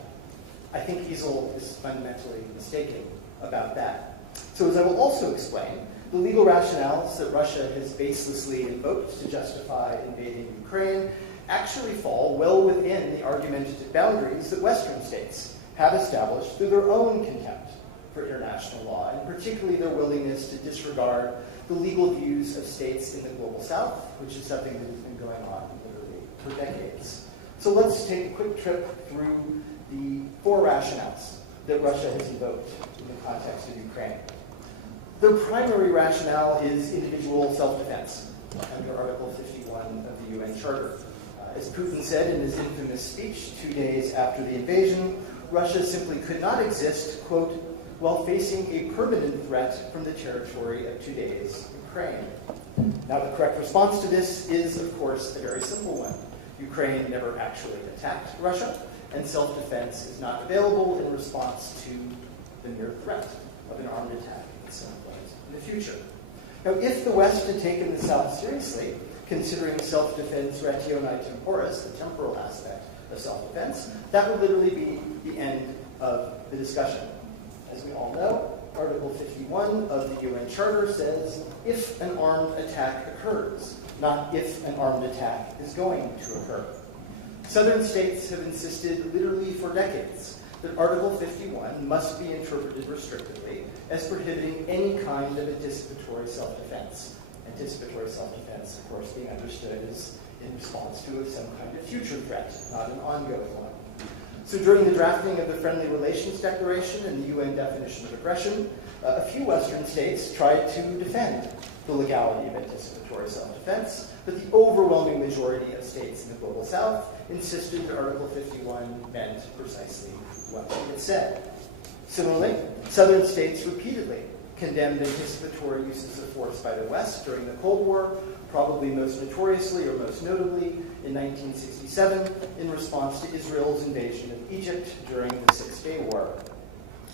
I think Giesel is fundamentally mistaken about that. So as I will also explain, the legal rationales that Russia has baselessly invoked to justify invading Ukraine actually fall well within the argumentative boundaries that Western states have established through their own contempt for international law, and particularly their willingness to disregard the legal views of states in the global South, which is something that has been going on literally for decades. So let's take a quick trip through the four rationales that Russia has invoked in the context of Ukraine. Their primary rationale is individual self-defense under Article 51 of the UN Charter. As Putin said in his infamous speech 2 days after the invasion, Russia simply could not exist, quote, while facing a permanent threat from the territory of today's Ukraine. Now, the correct response to this is, of course, a very simple one. Ukraine never actually attacked Russia, and self-defense is not available in response to the mere threat of an armed attack at some point in the future. Now, if the West had taken the South seriously, considering self-defense rationae temporis, the temporal aspect of self-defense, that would literally be the end of the discussion. As we all know, Article 51 of the UN Charter says, if an armed attack occurs, not if an armed attack is going to occur. Southern states have insisted literally for decades that Article 51 must be interpreted restrictively as prohibiting any kind of anticipatory self-defense. Anticipatory self-defense, of course, being understood as in response to some kind of future threat, not an ongoing one. So during the drafting of the Friendly Relations Declaration and the UN definition of aggression, a few Western states tried to defend the legality of anticipatory self-defense, but the overwhelming majority of states in the global South insisted that Article 51 meant precisely what it said. Similarly, Southern states repeatedly condemned anticipatory uses of force by the West during the Cold War, probably most notoriously or most notably in 1967 in response to Israel's invasion of Egypt during the Six-Day War.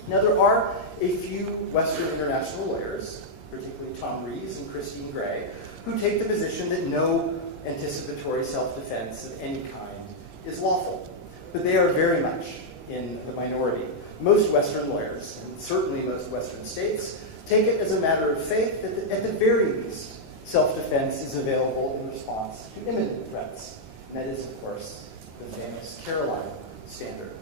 Now, there are a few Western international lawyers, particularly Tom Rees and Christine Gray, who take the position that no anticipatory self-defense of any kind is lawful. But they are very much in the minority. Most Western lawyers, and certainly most Western states, take it as a matter of faith that at the very least, self-defense is available in response to imminent threats. And that is, of course, the famous Caroline standard.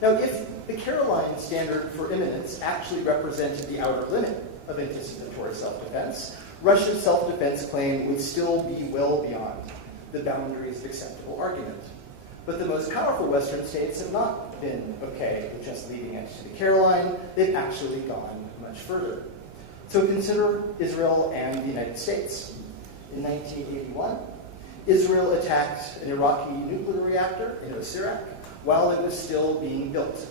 Now, if the Caroline standard for imminence actually represented the outer limit of anticipatory self-defense, Russia's self-defense claim would still be well beyond the boundaries of acceptable argument. But the most powerful Western states have not been okay with just leaving it to the Caroline. They've actually gone much further. So consider Israel and the United States. In 1981, Israel attacked an Iraqi nuclear reactor in Osirak while it was still being built.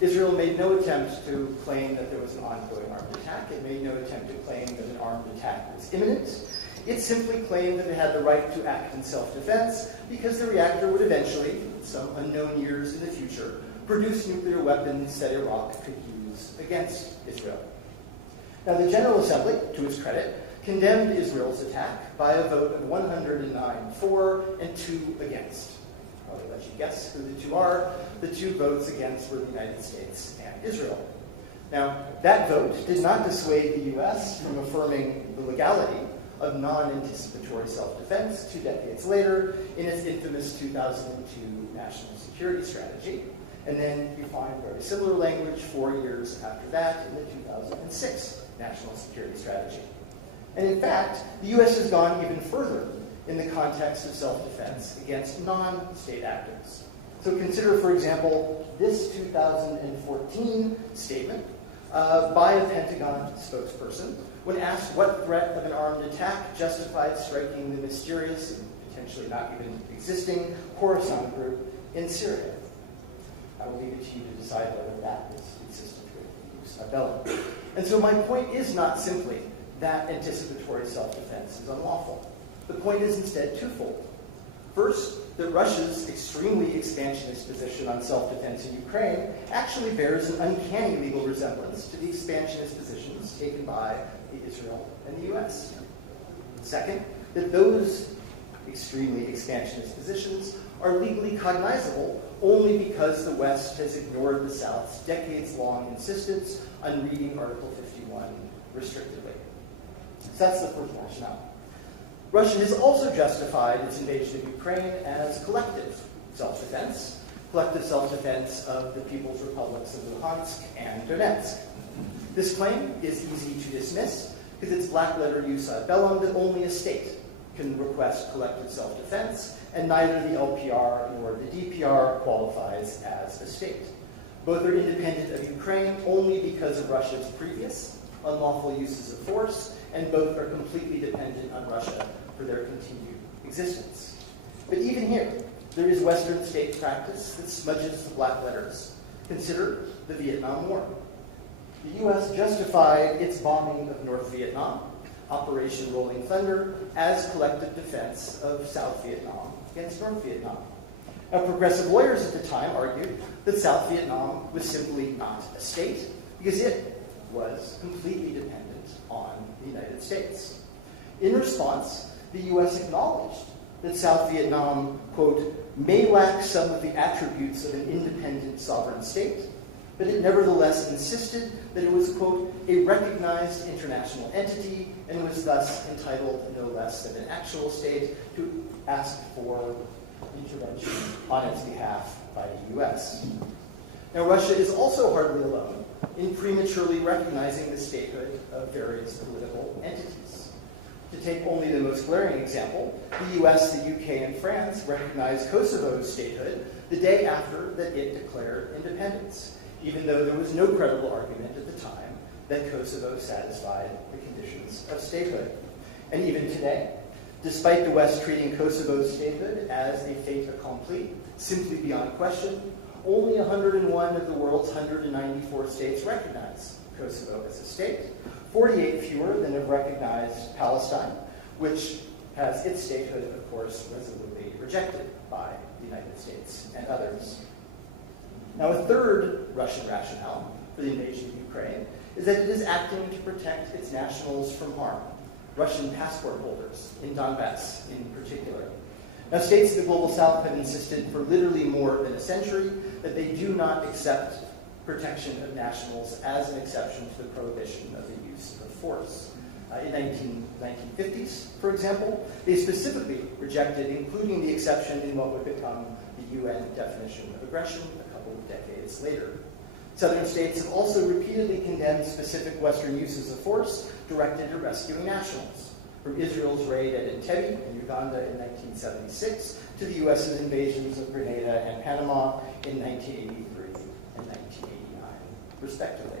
Israel made no attempt to claim that there was an ongoing armed attack. It made no attempt to claim that an armed attack was imminent. It simply claimed that it had the right to act in self-defense because the reactor would eventually, in some unknown years in the future, produce nuclear weapons that Iraq could use against Israel. Now, the General Assembly, to its credit, condemned Israel's attack by a vote of 109 for and 2 against. I'll let you guess who the two are. The 2 votes against were the United States and Israel. Now, that vote did not dissuade the U.S. from affirming the legality of non-anticipatory self-defense 2 decades later in its infamous 2002 National Security Strategy. And then you find very similar language 4 years after that in the 2006 National Security Strategy. And in fact, the U.S. has gone even further in the context of self-defense against non-state actors. So consider, for example, this 2014 statement by a Pentagon spokesperson when asked what threat of an armed attack justified striking the mysterious and potentially not even existing Khorasan group in Syria. I will leave it to you to decide whether that is consistent with use bellum. And so my point is not simply that anticipatory self-defense is unlawful. The point is instead twofold. First, that Russia's extremely expansionist position on self-defense in Ukraine actually bears an uncanny legal resemblance to the expansionist positions taken by Israel and the US. Second, that those extremely expansionist positions are legally cognizable only because the West has ignored the South's decades-long insistence on reading Article 51 restrictively. So that's the first rationale. Russia has also justified its invasion of Ukraine as collective self-defense of the People's Republics of Luhansk and Donetsk. This claim is easy to dismiss because it's black-letter use ad bellum that only a state can request collective self-defense, and neither the LPR nor the DPR qualifies as a state. Both are independent of Ukraine only because of Russia's previous unlawful uses of force, and both are completely dependent on Russia for their continued existence. But even here, there is Western state practice that smudges the black letters. Consider the Vietnam War. The U.S. justified its bombing of North Vietnam, Operation Rolling Thunder, as collective defense of South Vietnam against North Vietnam. Now, progressive lawyers at the time argued that South Vietnam was simply not a state because it was completely dependent on the United States. In response, the U.S. acknowledged that South Vietnam, quote, may lack some of the attributes of an independent sovereign state, but it nevertheless insisted that it was, quote, a recognized international entity and was thus entitled no less than an actual state to ask for intervention on its behalf by the U.S. Now, Russia is also hardly alone in prematurely recognizing the statehood of various political entities. To take only the most glaring example, the US, the UK, and France recognized Kosovo's statehood the day after that it declared independence, even though there was no credible argument at the time that Kosovo satisfied the conditions of statehood. And even today, despite the West treating Kosovo's statehood as a fait accompli, simply beyond question, only 101 of the world's 194 states recognize Kosovo as a state, 48 fewer than have recognized Palestine, which has its statehood, of course, resolutely rejected by the United States and others. Now, a third Russian rationale for the invasion of Ukraine is that it is acting to protect its nationals from harm, Russian passport holders in Donbass in particular. Now, states in the Global South have insisted for literally more than a century that they do not accept protection of nationals as an exception to the prohibition of the use of force. In the 1950s, for example, they specifically rejected including the exception in what would become the UN definition of aggression a couple of decades later. Southern states have also repeatedly condemned specific Western uses of force directed at rescuing nationals, from Israel's raid at Entebbe in Uganda in 1976 to the US's invasions of Grenada and Panama in 1983 and 1989, respectively.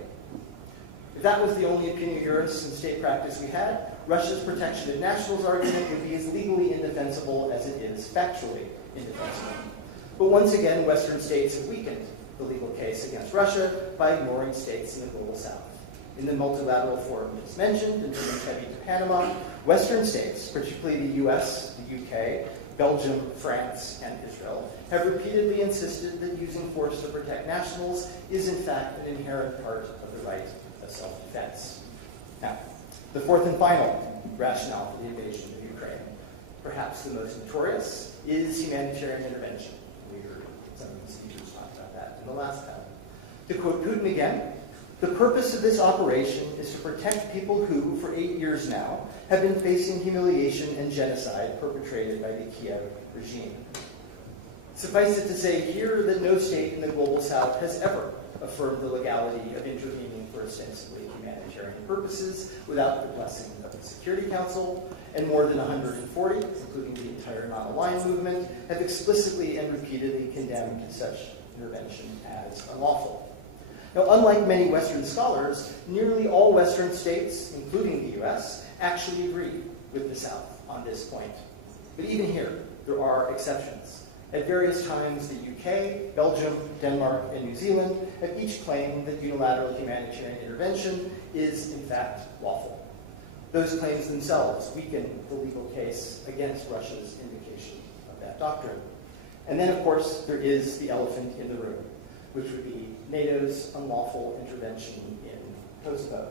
If that was the only opinion jurists and state practice we had, Russia's protection of nationals argument would be as legally indefensible as it is factually indefensible. But once again, Western states have weakened the legal case against Russia by ignoring states in the Global South. In the multilateral forum just mentioned, and from Entebbe to Panama, Western states, particularly the US, the UK, Belgium, France, and Israel, have repeatedly insisted that using force to protect nationals is in fact an inherent part of the right of self-defense. Now, the fourth and final rationale for the invasion of Ukraine, perhaps the most notorious, is humanitarian intervention. We heard some of the speakers talk about that in the last panel. To quote Putin again, the purpose of this operation is to protect people who, for 8 years now, have been facing humiliation and genocide perpetrated by the Kiev regime. Suffice it to say here that no state in the Global South has ever affirmed the legality of intervening for ostensibly humanitarian purposes without the blessing of the Security Council, and more than 140, including the entire non-aligned movement, have explicitly and repeatedly condemned such intervention as unlawful. Now, unlike many Western scholars, nearly all Western states, including the US, actually agree with the South on this point. But even here, there are exceptions. At various times, the UK, Belgium, Denmark, and New Zealand have each claimed that unilateral humanitarian intervention is, in fact, lawful. Those claims themselves weaken the legal case against Russia's invocation of that doctrine. And then, of course, there is the elephant in the room, which would be NATO's unlawful intervention in Kosovo.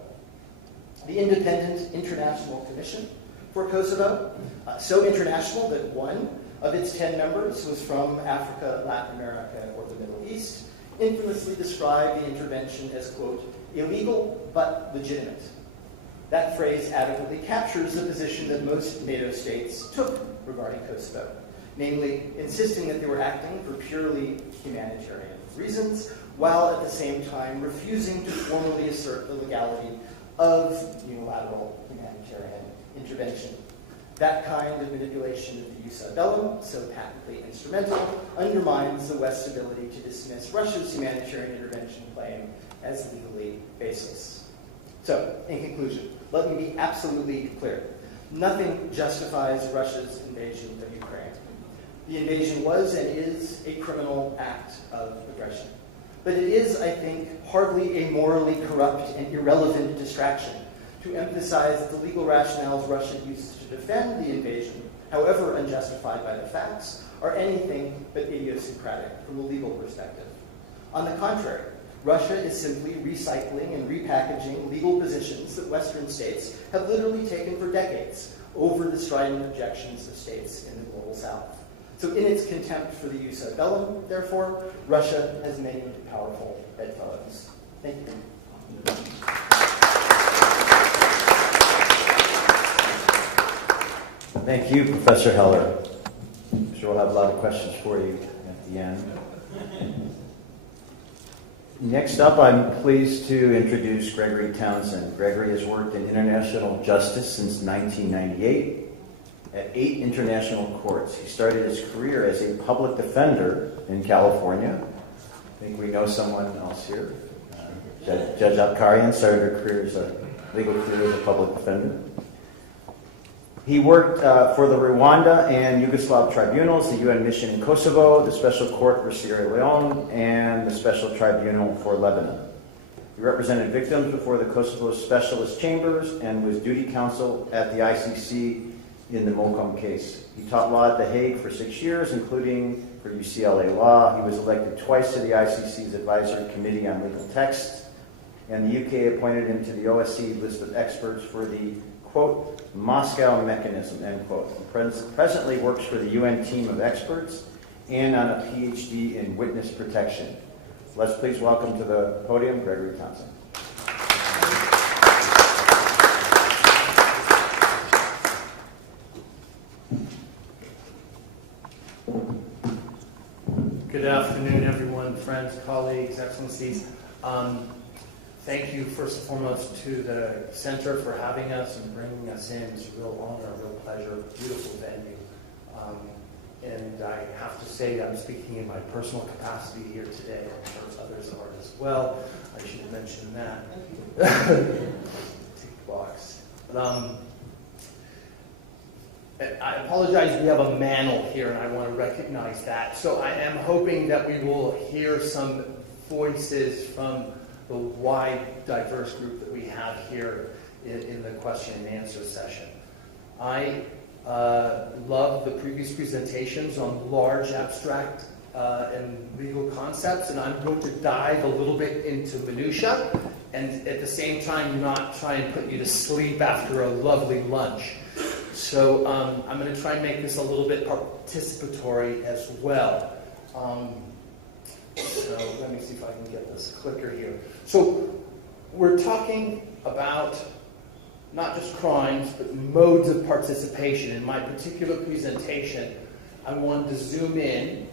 The Independent International Commission for Kosovo, so international that one of its 10 members was from Africa, Latin America, or the Middle East, infamously described the intervention as, quote, illegal but legitimate. That phrase adequately captures the position that most NATO states took regarding Kosovo, namely insisting that they were acting for purely humanitarian reasons, while at the same time refusing to formally assert the legality of unilateral humanitarian intervention. That kind of manipulation of the jus ad bellum, so patently instrumental, undermines the West's ability to dismiss Russia's humanitarian intervention claim as legally baseless. So, in conclusion, let me be absolutely clear. Nothing justifies Russia's invasion of Ukraine. The invasion was and is a criminal act of aggression. But it is, I think, hardly a morally corrupt and irrelevant distraction to emphasize that the legal rationales Russia uses to defend the invasion, however unjustified by the facts, are anything but idiosyncratic from a legal perspective. On the contrary, Russia is simply recycling and repackaging legal positions that Western states have literally taken for decades over the strident objections of states in the global South. So in its contempt for the jus ad bellum, therefore, Russia has many powerful bedfellows. Thank you. Thank you, Professor Heller. I'm sure we'll have a lot of questions for you at the end. Next up, I'm pleased to introduce Gregory Townsend. Gregory has worked in international justice since 1998 at 8 international courts. He started his career as a public defender in California. I think we know someone else here. Judge Abkarian started her legal career as a public defender. He worked for the Rwanda and Yugoslav tribunals, the UN mission in Kosovo, the Special Court for Sierra Leone, and the Special Tribunal for Lebanon. He represented victims before the Kosovo Specialist Chambers and was duty counsel at the ICC in the Mokom case. He taught law at The Hague for 6 years, including for UCLA Law. He was elected twice to the ICC's Advisory Committee on Legal Texts, and the UK appointed him to the OSCE list of experts for the, quote, Moscow mechanism, end quote. He presently works for the UN team of experts and on a PhD in witness protection. Let's please welcome to the podium Gregory Townsend. Good afternoon, everyone, friends, colleagues, excellencies. Thank you, first and foremost, to the Center for having us and bringing us in. It's a real honor, a real pleasure, beautiful venue. And I have to say that I'm speaking in my personal capacity here today. I'm sure others are as well. I should have mentioned that. Tick box. I apologize, we have a mantle here, and I want to recognize that. So I am hoping that we will hear some voices from the wide, diverse group that we have here in the question and answer session. I love the previous presentations on large, abstract, and legal concepts, and I'm going to dive a little bit into minutia, and at the same time not try and put you to sleep after a lovely lunch. So I'm going to try and make this a little bit participatory as well. So let me see if I can get this clicker here. So we're talking about not just crimes, but modes of participation. In my particular presentation, I wanted to zoom in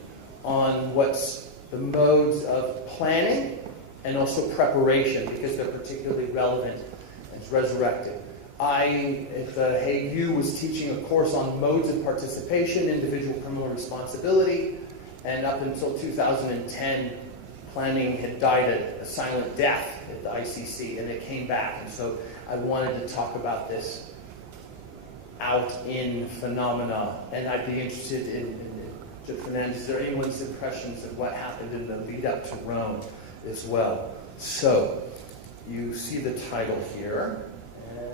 on what's the modes of planning and also preparation, because they're particularly relevant and resurrected. I, at the Hague U, was teaching a course on modes of participation, individual criminal responsibility, and up until 2010, planning had died a silent death at the ICC, and it came back. And so I wanted to talk about this out-in phenomena, and I'd be interested in Fernandez, is there anyone's impressions of what happened in the lead up to Rome as well? So, you see the title here. And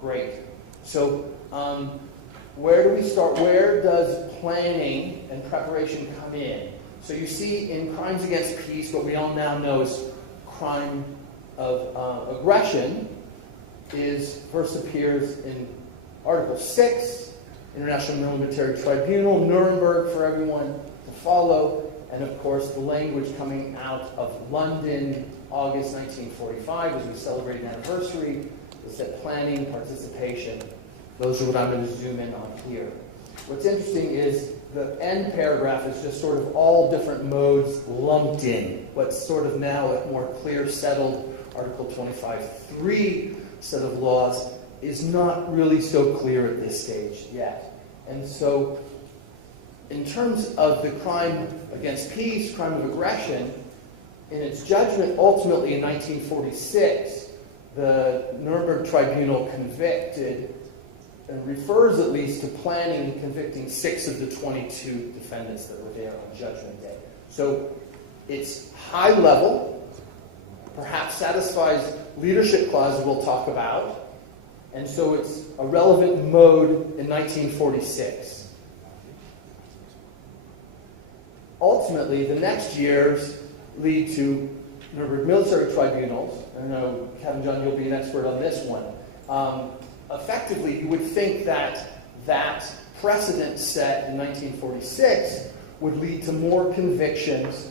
great. So, where do we start? Where does planning and preparation come in? So you see in crimes against peace, what we all now know is crime of aggression first appears in Article 6, International Military Tribunal, Nuremberg for everyone to follow, and of course the language coming out of London, August 1945, as we celebrate an anniversary, is that planning, participation, those are what I'm going to zoom in on here. What's interesting is the end paragraph is just sort of all different modes lumped in. What's sort of now a more clear, settled Article 25.3 set of laws is not really so clear at this stage yet. And so, in terms of the crime against peace, crime of aggression, in its judgment ultimately in 1946, the Nuremberg Tribunal convicted and refers at least to planning and convicting 6 of the 22 defendants that were there on Judgment Day. So it's high level, perhaps satisfies leadership clause we'll talk about, and so it's a relevant mode in 1946. Ultimately, the next years lead to Nuremberg military tribunals. I know, Kevin John, you'll be an expert on this one. Effectively, you would think that that precedent set in 1946 would lead to more convictions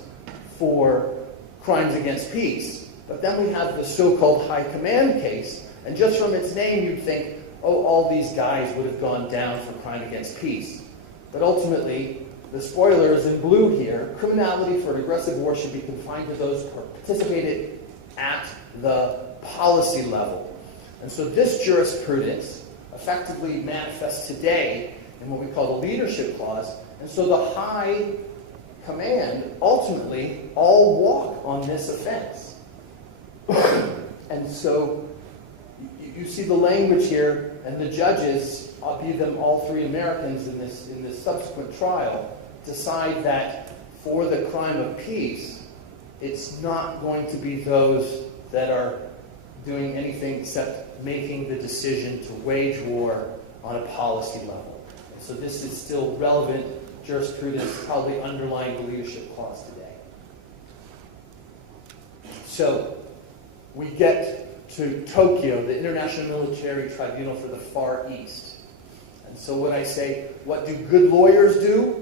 for crimes against peace. But then we have the so-called high command case, and just from its name you'd think, oh, all these guys would have gone down for crime against peace. But ultimately, the spoiler is in blue here. Criminality for an aggressive war should be confined to those who participated at the policy level. And so this jurisprudence effectively manifests today in what we call the leadership clause. And so the high command ultimately all walk on this offense. And so you see the language here, and the judges, be them all 3 Americans in this subsequent trial, decide that for the crime of peace, it's not going to be those that are doing anything except making the decision to wage war on a policy level. And so this is still relevant jurisprudence, probably underlying the leadership clause today. So we get to Tokyo, the International Military Tribunal for the Far East. And so when I say, what do good lawyers do?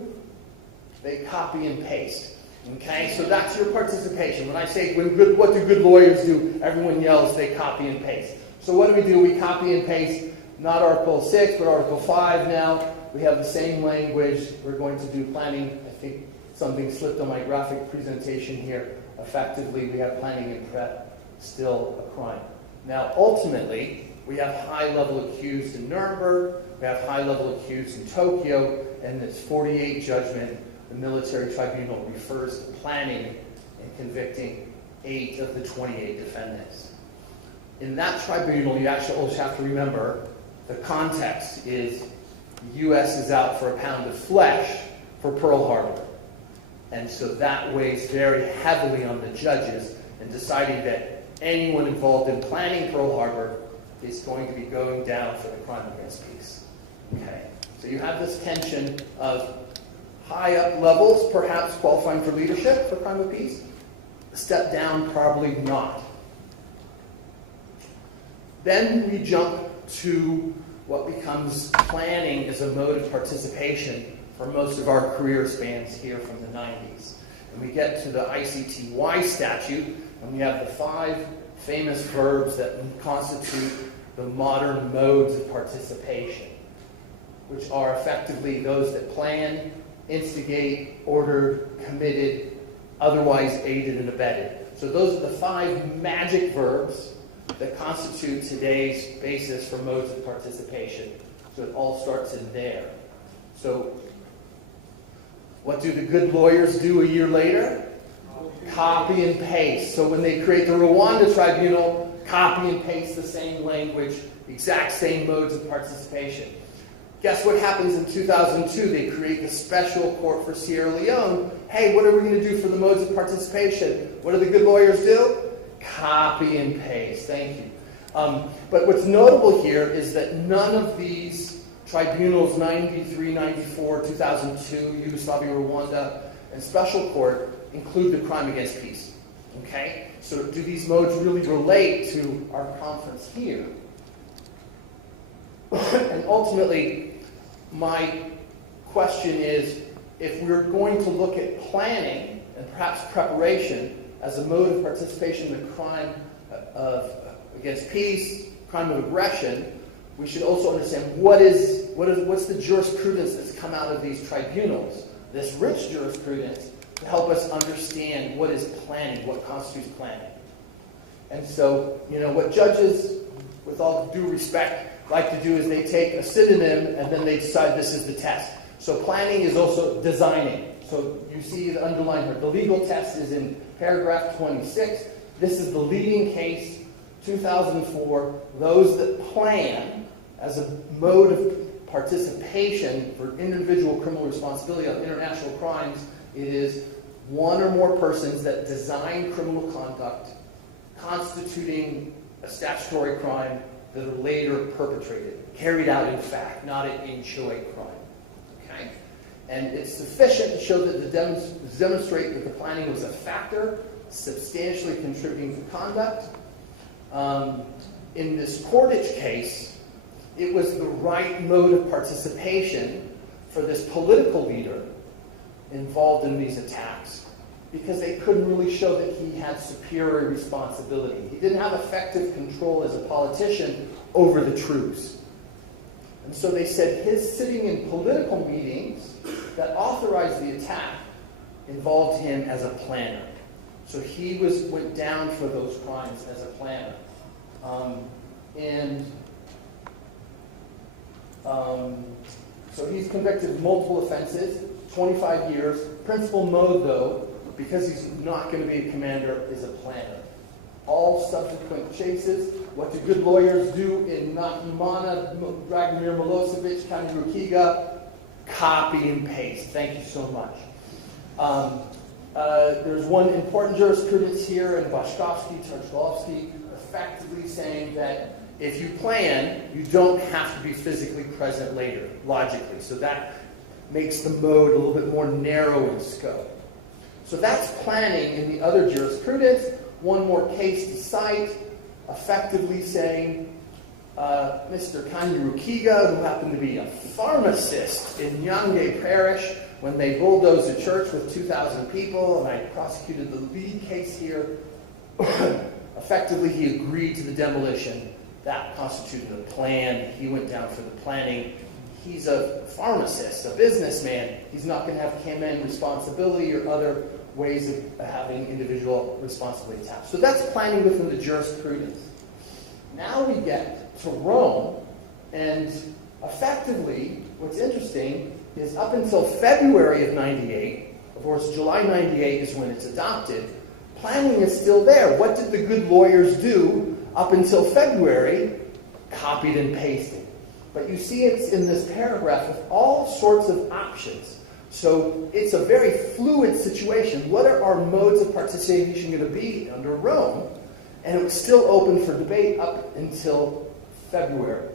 They copy and paste. Okay, so that's your participation. When I say, what do good lawyers do? Everyone yells, they copy and paste. So what do? We copy and paste, not Article 6, but Article 5 now. We have the same language. We're going to do planning. I think something slipped on my graphic presentation here. Effectively, we have planning and prep, still a crime. Now, ultimately, we have high-level accused in Nuremberg. We have high-level accused in Tokyo. And this 48 judgment, the military tribunal refers to planning and convicting 8 of the 28 defendants. In that tribunal, you actually always have to remember the context is the U.S. is out for a pound of flesh for Pearl Harbor. And so that weighs very heavily on the judges in deciding that anyone involved in planning Pearl Harbor is going to be going down for the crime against peace. Okay? So you have this tension of high up levels, perhaps qualifying for leadership for crime of peace. Step down, probably not. Then we jump to what becomes planning as a mode of participation for most of our career spans here from the 90s. And we get to the ICTY statute, and we have the 5 famous verbs that constitute the modern modes of participation, which are effectively those that plan, instigate, ordered, committed, otherwise aided and abetted. So those are the 5 magic verbs that constitute today's basis for modes of participation. So it all starts in there. So What do the good lawyers do a year later? Copy and paste. So when they create the Rwanda tribunal, copy and paste the same language, exact same modes of participation. Guess what happens in 2002? They create the special court for Sierra Leone. Hey, what are we going to do for the modes of participation? What do the good lawyers do? Copy and paste. Thank you. But what's notable here is that none of these tribunals, 93, 94, 2002, Yugoslavia, Rwanda, and special court, include the crime against peace. Okay? So do these modes really relate to our conference here? And ultimately, my question is, if we're going to look at planning and perhaps preparation as a mode of participation in the crime against peace, crime of aggression, we should also understand what's the jurisprudence that's come out of these tribunals, this rich jurisprudence, to help us understand what is planning, what constitutes planning. And so, what judges, with all due respect, like to do is they take a synonym and then they decide this is the test. So planning is also designing. So you see the underline here. The legal test is in paragraph 26. This is the leading case, 2004. Those that plan as a mode of participation for individual criminal responsibility on international crimes, it is one or more persons that design criminal conduct constituting a statutory crime that are later perpetrated, carried out in fact, not an in choice crime. Okay? And it's sufficient to show that demonstrate that the planning was a factor, substantially contributing to conduct. In this Cordage case, it was the right mode of participation for this political leader involved in these attacks, because they couldn't really show that he had superior responsibility. He didn't have effective control as a politician over the troops. And so they said his sitting in political meetings that authorized the attack involved him as a planner. So he went down for those crimes as a planner. So he's convicted of multiple offenses, 25 years. Principal mode, though, because he's not going to be a commander, is a planner. All subsequent chases, what do good lawyers do in Nakimana, Dragomir Milosevic, Kanyarukiga? Copy and paste. Thank you so much. There's one important jurisprudence here in Vashkovsky, Tarkovsky, effectively saying that if you plan, you don't have to be physically present later, logically. So that makes the mode a little bit more narrow in scope. So that's planning in the other jurisprudence. One more case to cite, effectively saying Mr. Kanyarukiga, who happened to be a pharmacist in Nyange Parish, when they bulldozed a church with 2,000 people, and I prosecuted the lead case here, effectively he agreed to the demolition. That constituted a plan. He went down for the planning. He's a pharmacist, a businessman. He's not going to have campaign responsibility or other ways of having individual responsibility attached. So that's planning within the jurisprudence. Now we get to Rome, and effectively, what's interesting is up until February of 98, of course July 98 is when it's adopted, planning is still there. What did the good lawyers do up until February? Copied and pasted. But you see it's in this paragraph with all sorts of options. So it's a very fluid situation. What are our modes of participation going to be under Rome? And it was still open for debate up until February.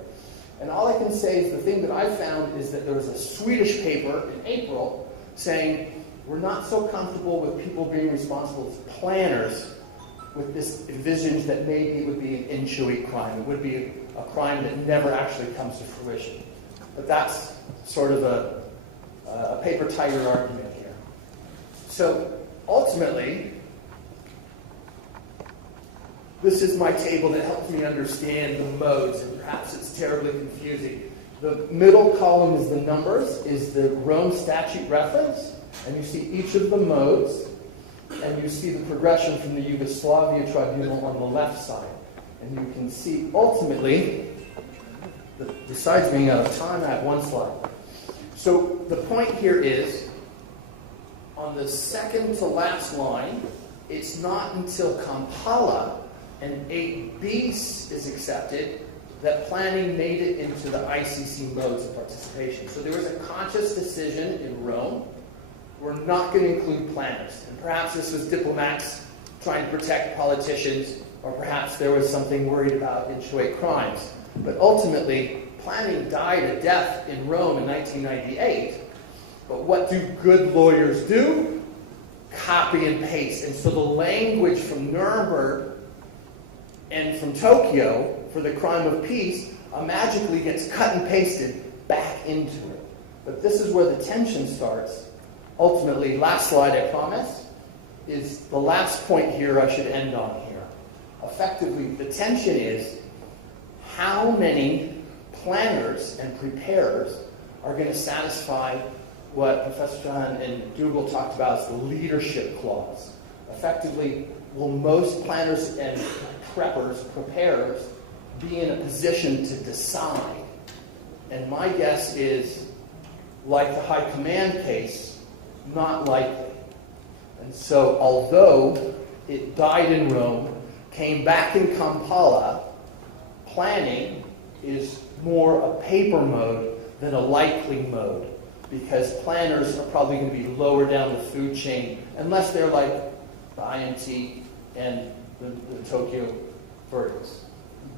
And all I can say is the thing that I found is that there was a Swedish paper in April saying we're not so comfortable with people being responsible as planners with this envisioned that maybe it would be an in-choice crime. It would be a crime that never actually comes to fruition. But that's sort of a paper tiger argument here. So ultimately, this is my table that helps me understand the modes, and perhaps it's terribly confusing. The middle column is the numbers, is the Rome statute reference, and you see each of the modes, and you see the progression from the Yugoslavia tribunal on the left side. And you can see ultimately, besides being out of time, I have one slide. So the point here is, on the second to last line, it's not until Kampala and 8 bis is accepted that planning made it into the ICC modes of participation. So there was a conscious decision in Rome, we're not going to include planners. And perhaps this was diplomats trying to protect politicians, or perhaps there was something worried about inchoate crimes. But ultimately, planning died a death in Rome in 1998. But what do good lawyers do? Copy and paste. And so the language from Nuremberg and from Tokyo for the crime of peace magically gets cut and pasted back into it. But this is where the tension starts. Ultimately, last slide, I promise, is the last point here I should end on here. Effectively, the tension is how many planners and preparers are going to satisfy what Professor John and Dougal talked about as the leadership clause. Effectively, will most planners and preparers be in a position to decide? And my guess is, like the High Command case, not likely. And so, although it died in Rome, came back in Kampala, planning is more a paper mode than a likely mode, because planners are probably going to be lower down the food chain, unless they're like the IMT and the Tokyo verdicts.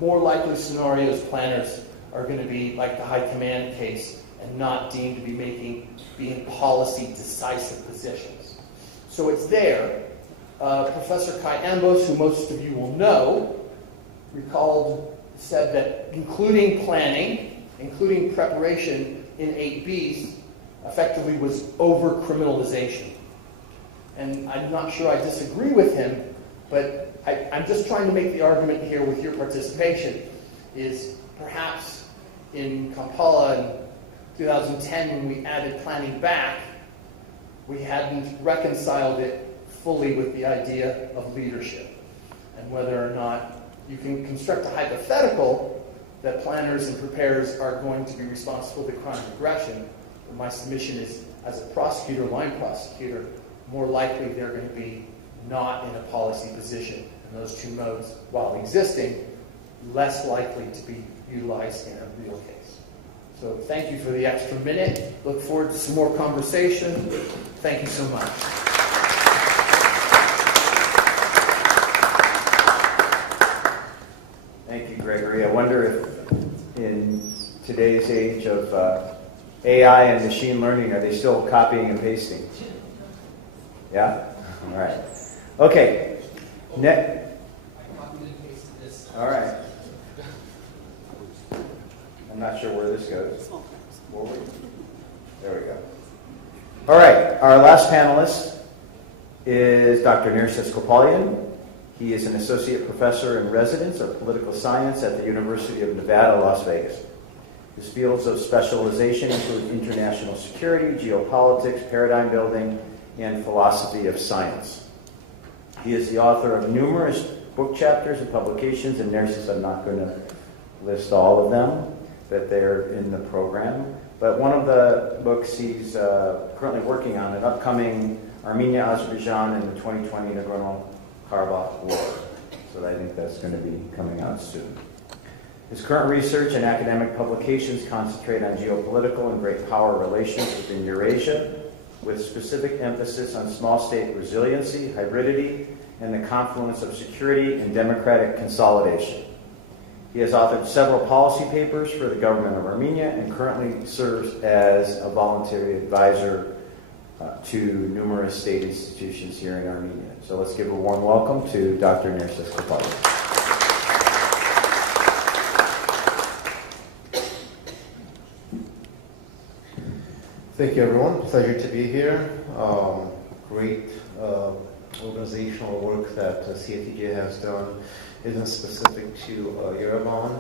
More likely scenarios, planners are going to be like the High Command case and not deemed to be being policy decisive positions. So it's there. Professor Kai Ambos, who most of you will know, said that including planning, including preparation in 8 bis, effectively was over-criminalization. And I'm not sure I disagree with him, but I'm just trying to make the argument here with your participation, is perhaps in Kampala in 2010, when we added planning back, we hadn't reconciled it fully with the idea of leadership, and whether or not you can construct a hypothetical that planners and preparers are going to be responsible for the crime of aggression. But my submission is, as a prosecutor, line prosecutor, more likely they're going to be not in a policy position. And those two modes, while existing, less likely to be utilized in a real case. So thank you for the extra minute. Look forward to some more conversation. Thank you so much. Thank you, Gregory. I wonder if in today's age of AI and machine learning, are they still copying and pasting? Yeah? All right. Okay. All right. I'm not sure where this goes. Forward. There we go. All right. Our last panelist is Dr. Nerses Kopalian. He is an associate professor in residence of political science at the University of Nevada, Las Vegas. His fields of specialization include international security, geopolitics, paradigm building, and philosophy of science. He is the author of numerous book chapters and publications, and Nerses, I'm not going to list all of them, but they're in the program. But one of the books he's currently working on, an upcoming Armenia, Azerbaijan, and the 2020 Nagorno-Karabakh War. So I think that's going to be coming out soon. His current research and academic publications concentrate on geopolitical and great power relations within Eurasia, with specific emphasis on small state resiliency, hybridity, and the confluence of security and democratic consolidation. He has authored several policy papers for the government of Armenia and currently serves as a voluntary advisor to numerous state institutions here in Armenia. So let's give a warm welcome to Dr. Nerses Kopalian. Thank you, everyone. Pleasure to be here. Great organizational work that CATJ has done isn't specific to Yerevan.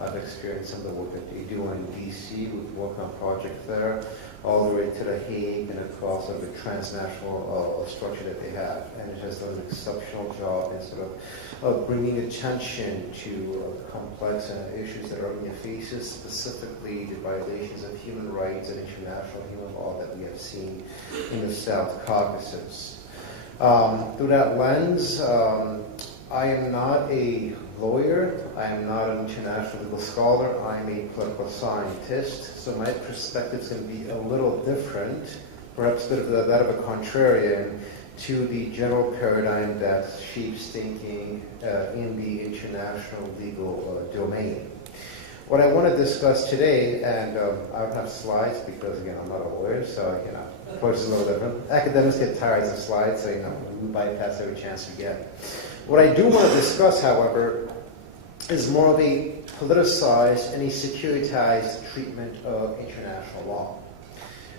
I've experienced some of the work that they do in DC. We've worked on projects there. all the way to the Hayq and across the transnational structure that they have. And it has done an exceptional job in sort of bringing attention to complex issues that Armenia faces, specifically the violations of human rights and international human law that we have seen in the South Caucasus. Through that lens, I am not a lawyer, I am not an international legal scholar, I am a political scientist, so my perspective is going to be a little different, perhaps a bit of that of a contrarian, to the general paradigm that shapes thinking in the international legal domain. What I want to discuss today, and I don't have slides because, again, I'm not a lawyer, so, approach is a little different. Academics get tired of slides, so, we bypass every chance we get. What I do want to discuss, however, is more of a politicized and a securitized treatment of international law.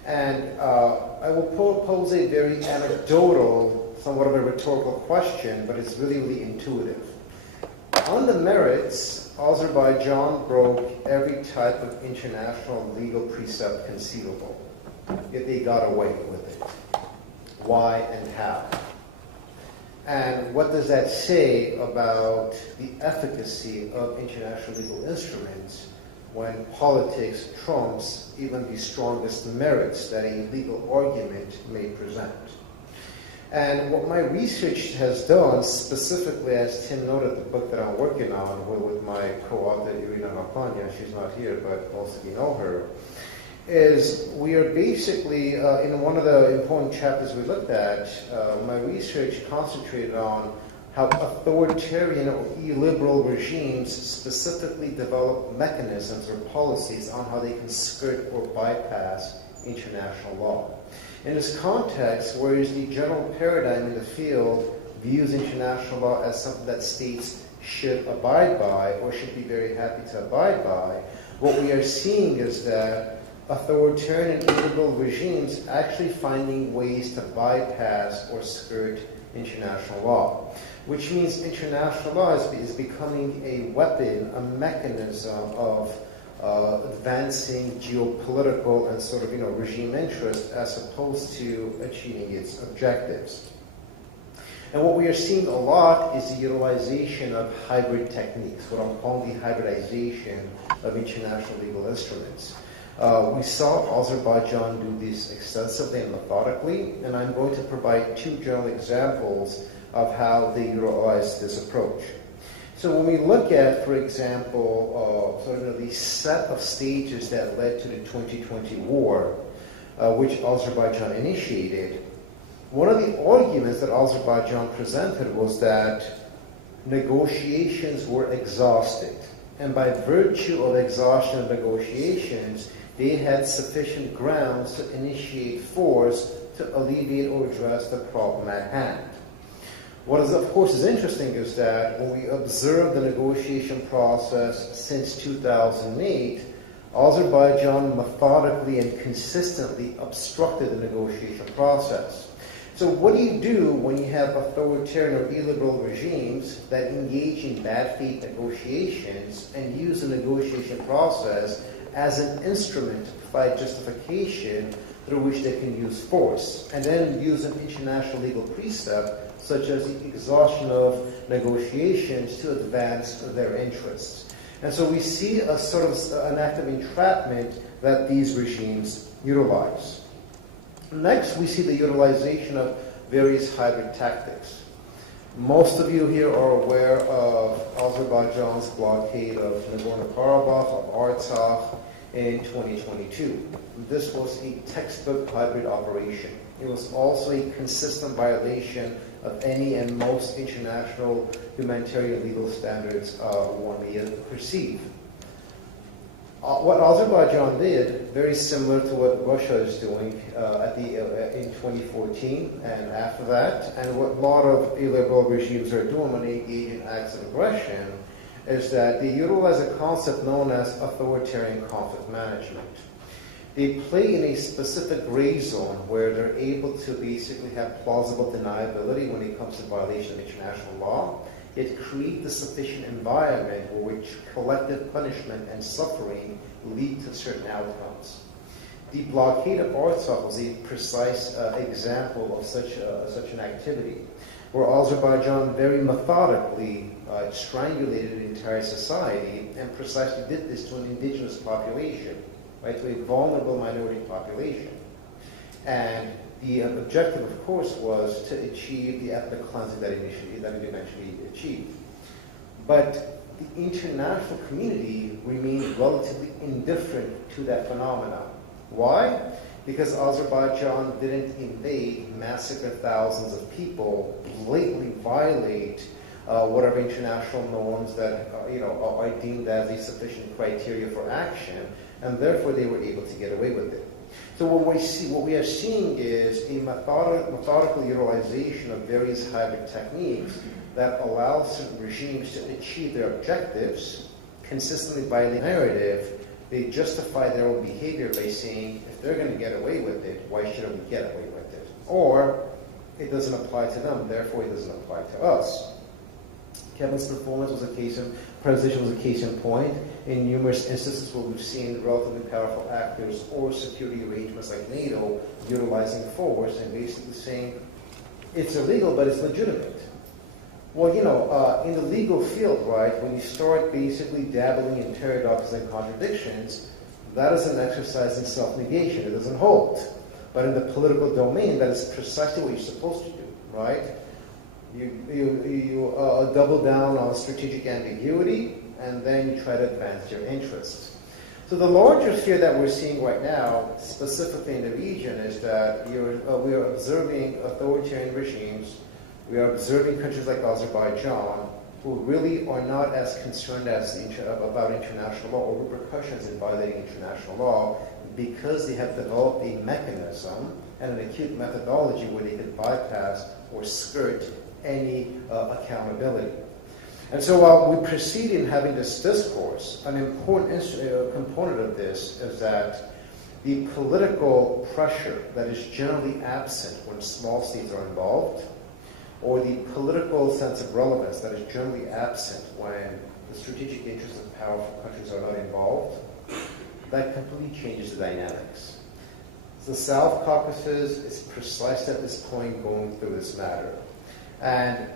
And I will pose a very anecdotal, somewhat of a rhetorical question, but it's really, really intuitive. On the merits, Azerbaijan broke every type of international legal precept conceivable, yet they got away with it. Why and how? And what does that say about the efficacy of international legal instruments when politics trumps even the strongest merits that a legal argument may present? And what my research has done, specifically, as Tim noted, the book that I'm working on with my co-author, Irina Marpanya, she's not here, but most of you know her, is we are basically, in one of the important chapters we looked at, my research concentrated on how authoritarian or illiberal regimes specifically develop mechanisms or policies on how they can skirt or bypass international law. In this context, whereas the general paradigm in the field views international law as something that states should abide by or should be very happy to abide by, what we are seeing is that authoritarian and illiberal regimes actually finding ways to bypass or skirt international law, which means international law is becoming a weapon, a mechanism of advancing geopolitical and sort of regime interest as opposed to achieving its objectives. And what we are seeing a lot is the utilization of hybrid techniques, what I'm calling the hybridization of international legal instruments. We saw Azerbaijan do this extensively and methodically, and I'm going to provide two general examples of how they utilize this approach. So when we look at, for example, the set of stages that led to the 2020 war, which Azerbaijan initiated, one of the arguments that Azerbaijan presented was that negotiations were exhausted. And by virtue of exhaustion of negotiations, they had sufficient grounds to initiate force to alleviate or address the problem at hand. What is, of course, is interesting is that when we observe the negotiation process since 2008, Azerbaijan methodically and consistently obstructed the negotiation process. So what do you do when you have authoritarian or illiberal regimes that engage in bad faith negotiations and use the negotiation process as an instrument to provide justification through which they can use force, and then use an international legal precept such as the exhaustion of negotiations to advance their interests? And so we see a sort of an act of entrapment that these regimes utilize. Next, we see the utilization of various hybrid tactics. Most of you here are aware of Azerbaijan's blockade of Nagorno-Karabakh, of Artsakh, in 2022. This was a textbook hybrid operation. It was also a consistent violation of any and most international humanitarian legal standards one may perceive. What Azerbaijan did, very similar to what Russia is doing in 2014 and after that, and what a lot of illiberal regimes are doing when they engage in acts of aggression, is that they utilize a concept known as authoritarian conflict management. They play in a specific gray zone where they're able to basically have plausible deniability when it comes to violation of international law, yet create the sufficient environment where which collective punishment and suffering lead to certain outcomes. The blockade of Artsakh was a precise example of such an activity, where Azerbaijan very methodically strangulated an entire society and precisely did this to an indigenous population, right, to a vulnerable minority population. And the objective, of course, was to achieve the ethnic cleansing that it eventually achieved. But the international community remained relatively indifferent to that phenomenon. Why? Because Azerbaijan didn't invade, massacre thousands of people, blatantly violate whatever international norms that are deemed as the sufficient criteria for action, and therefore they were able to get away with it. So what we are seeing is a methodical utilization of various hybrid techniques that allow certain regimes to achieve their objectives consistently by the narrative. They justify their own behavior by saying, if they're going to get away with it, why shouldn't we get away with it? Or, it doesn't apply to them, therefore it doesn't apply to us. Kevin's performance was presentation was a case in point in numerous instances where we've seen relatively powerful actors or security arrangements like NATO utilizing force and basically saying, it's illegal, but it's legitimate. Well, in the legal field, right, when you start basically dabbling in paradoxes and contradictions, that is an exercise in self-negation. It doesn't hold. But in the political domain, that is precisely what you're supposed to do, right? You double down on strategic ambiguity, and then you try to advance your interests. So the larger fear that we're seeing right now, specifically in the region, is that we are observing authoritarian regimes. We are observing countries like Azerbaijan who really are not as concerned about international law or repercussions in violating international law because they have developed a mechanism and an acute methodology where they can bypass or skirt any accountability. And so while we proceed in having this discourse, an important component of this is that the political pressure that is generally absent when small states are involved, or the political sense of relevance that is generally absent when the strategic interests of powerful countries are not involved, that completely changes the dynamics. The South Caucasus is precisely at this point going through this matter. And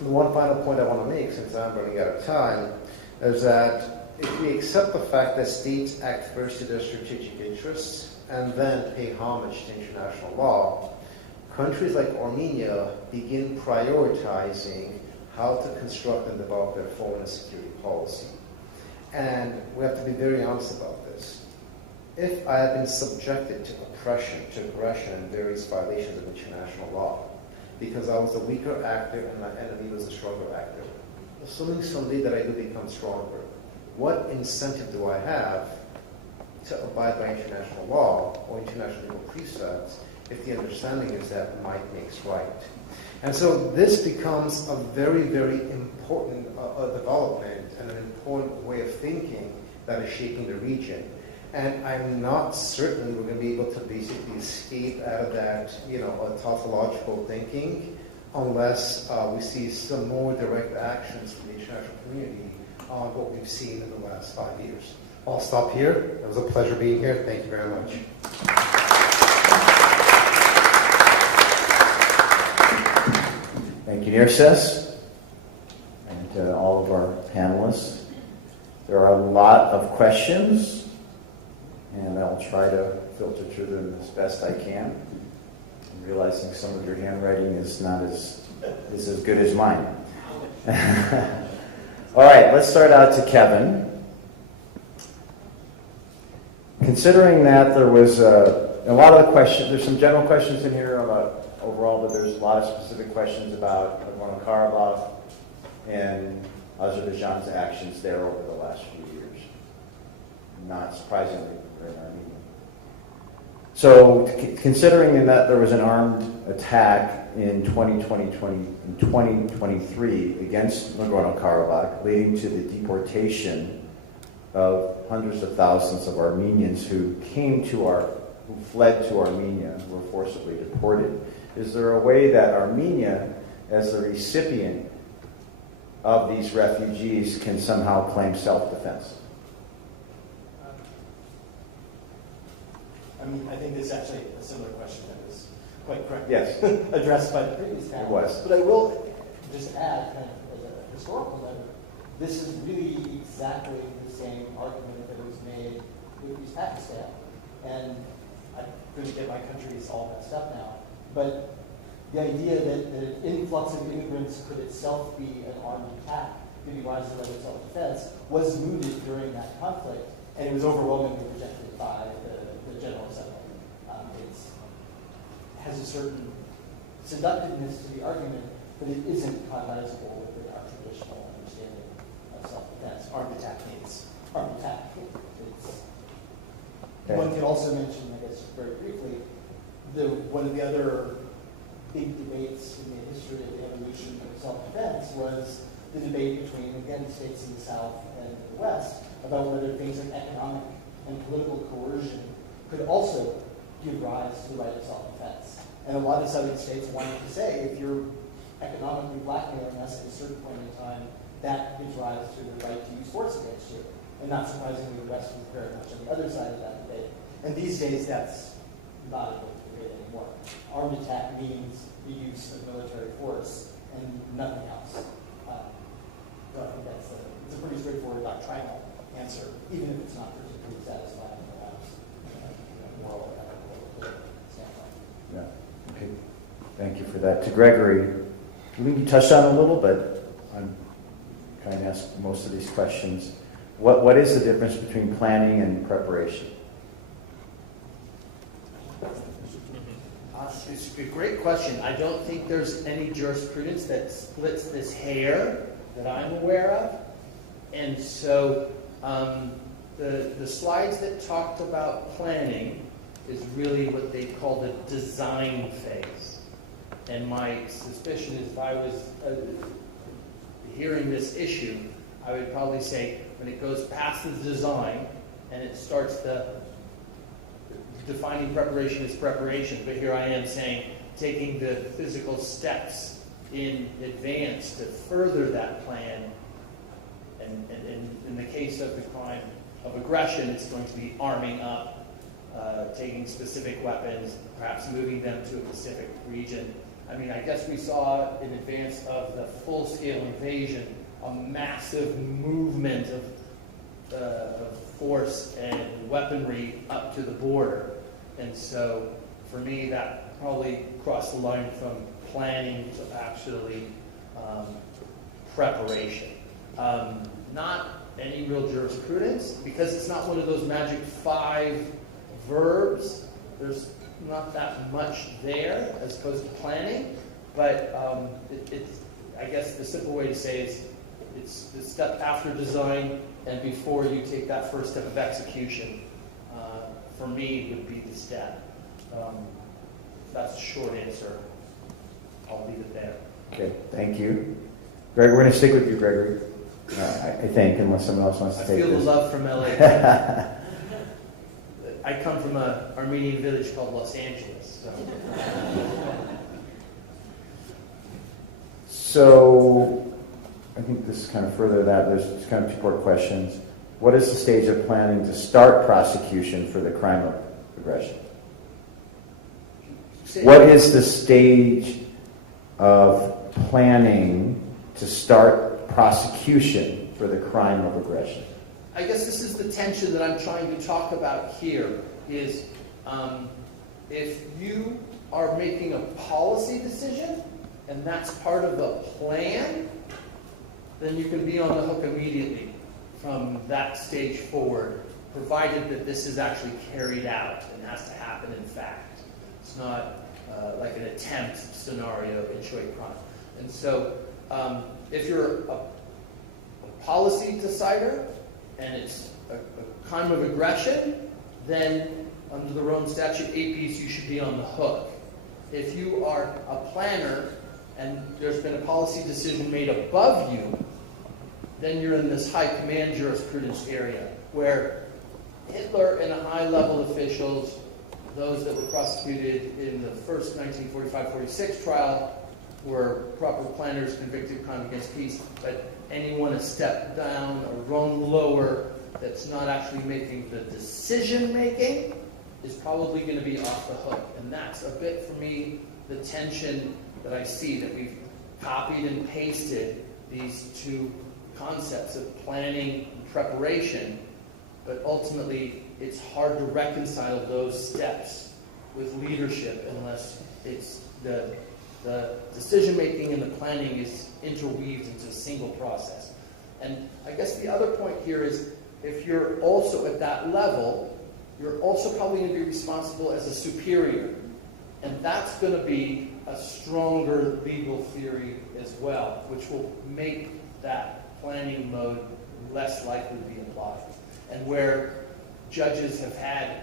the one final point I want to make, since I'm running out of time, is that if we accept the fact that states act first to their strategic interests and then pay homage to international law, countries like Armenia begin prioritizing how to construct and develop their foreign and security policy. And we have to be very honest about this. If I have been subjected to oppression, to aggression, and various violations of international law, because I was the weaker actor and my enemy was the stronger actor, assuming someday that I do become stronger, what incentive do I have to abide by international law or international legal precepts if the understanding is that might makes right? And so this becomes a very, very important development and an important way of thinking that is shaping the region. And I'm not certain we're going to be able to basically escape out of that, tautological thinking unless we see some more direct actions from the international community on what we've seen in the last 5 years. I'll stop here. It was a pleasure being here. Thank you very much. Thank you, Nirses, and to all of our panelists. There are a lot of questions, and I'll try to filter through them as best I can. I'm realizing some of your handwriting is not as good as mine. All right, let's start out to Kevin. Considering that there was a lot of the questions, there's some general questions in here about overall, but there's a lot of specific questions about Nagorno-Karabakh and Azerbaijan's actions there over the last few years. Not surprisingly, in Armenia. So, considering that there was an armed attack in 2023 against Nagorno-Karabakh, leading to the deportation of hundreds of thousands of Armenians who fled to Armenia, who were forcibly deported. Is there a way that Armenia, as the recipient of these refugees, can somehow claim self-defense? mean, I think this is actually a similar question that was quite correctly Yes. addressed by the previous panel. It was. But I will just add, kind of as a historical matter, this is really exactly the same argument that was made with Pakistan. And I couldn't get my countries all messed up now. But the idea that an influx of immigrants could itself be an armed attack, giving rise to level of self-defense, was mooted during that conflict, and it was overwhelmingly rejected by the General Assembly. It has a certain seductiveness to the argument, but it isn't cognizable with our traditional understanding of self-defense. Armed attack means armed attack. One can also mention, I guess, very briefly, one of the other big debates in the history of the evolution of self-defense was the debate between, again, states in the South and the West about whether things like economic and political coercion could also give rise to the right of self-defense. And a lot of southern states wanted to say, if you're economically blackmailing us at a certain point in time, that gives rise to the right to use force against you. And not surprisingly, the West was very much on the other side of that debate. And these days, that's not a debate anymore. Armed attack means the use of military force and nothing else. So I think it's a pretty straightforward doctrinal answer, even if it's not particularly satisfying, perhaps, moral or ethical standpoint. Yeah. Okay. Thank you for that. To Gregory, I think you touched on it a little, but I'm kind of asked most of these questions. What is the difference between planning and preparation? It's a great question. I don't think there's any jurisprudence that splits this hair that I'm aware of. And so the slides that talked about planning is really what they call the design phase. And my suspicion is if I was hearing this issue, I would probably say when it goes past the design and it starts defining preparation as preparation, but here I am saying taking the physical steps in advance to further that plan. And in the case of the crime of aggression, it's going to be arming up, taking specific weapons, perhaps moving them to a specific region. I mean, I guess we saw in advance of the full-scale invasion a massive movement of force and weaponry up to the border. And so, for me, that probably crossed the line from planning to actually preparation. Not any real jurisprudence, because it's not one of those magic 5 verbs. There's not that much there as opposed to planning, but I guess the simple way to say is it's the step after design and before you take that first step of execution. For me, would be the step. That's a short answer. I'll leave it there. Okay, thank you. Greg, we're going to stick with you, Gregory. I think, unless someone else wants to take this. I feel the love from LA. I come from an Armenian village called Los Angeles. So, I think this is kind of further that. There's kind of 2 more questions. What is the stage of planning to start prosecution for the crime of aggression? What is the stage of planning to start prosecution for the crime of aggression? I guess this is the tension that I'm trying to talk about here, is if you are making a policy decision, and that's part of the plan, then you can be on the hook immediately from that stage forward, provided that this is actually carried out and has to happen in fact. It's not like an attempt scenario in Choice crime. And so if you're a policy decider and it's a crime of aggression, then under the Rome Statute 8Ps, you should be on the hook. If you are a planner and there's been a policy decision made above you, then you're in this high command jurisprudence area where Hitler and high-level officials, those that were prosecuted in the first 1945-46 trial, were proper planners convicted of crime against peace, but anyone a step down or rung lower that's not actually making the decision-making is probably going to be off the hook. And that's a bit, for me, the tension that I see, that we've copied and pasted these two concepts of planning and preparation, but ultimately it's hard to reconcile those steps with leadership unless it's the decision-making and the planning is interweaved into a single process. And I guess the other point here is, if you're also at that level, you're also probably going to be responsible as a superior. And that's going to be a stronger legal theory as well, which will make that planning mode less likely to be applied. And where judges have had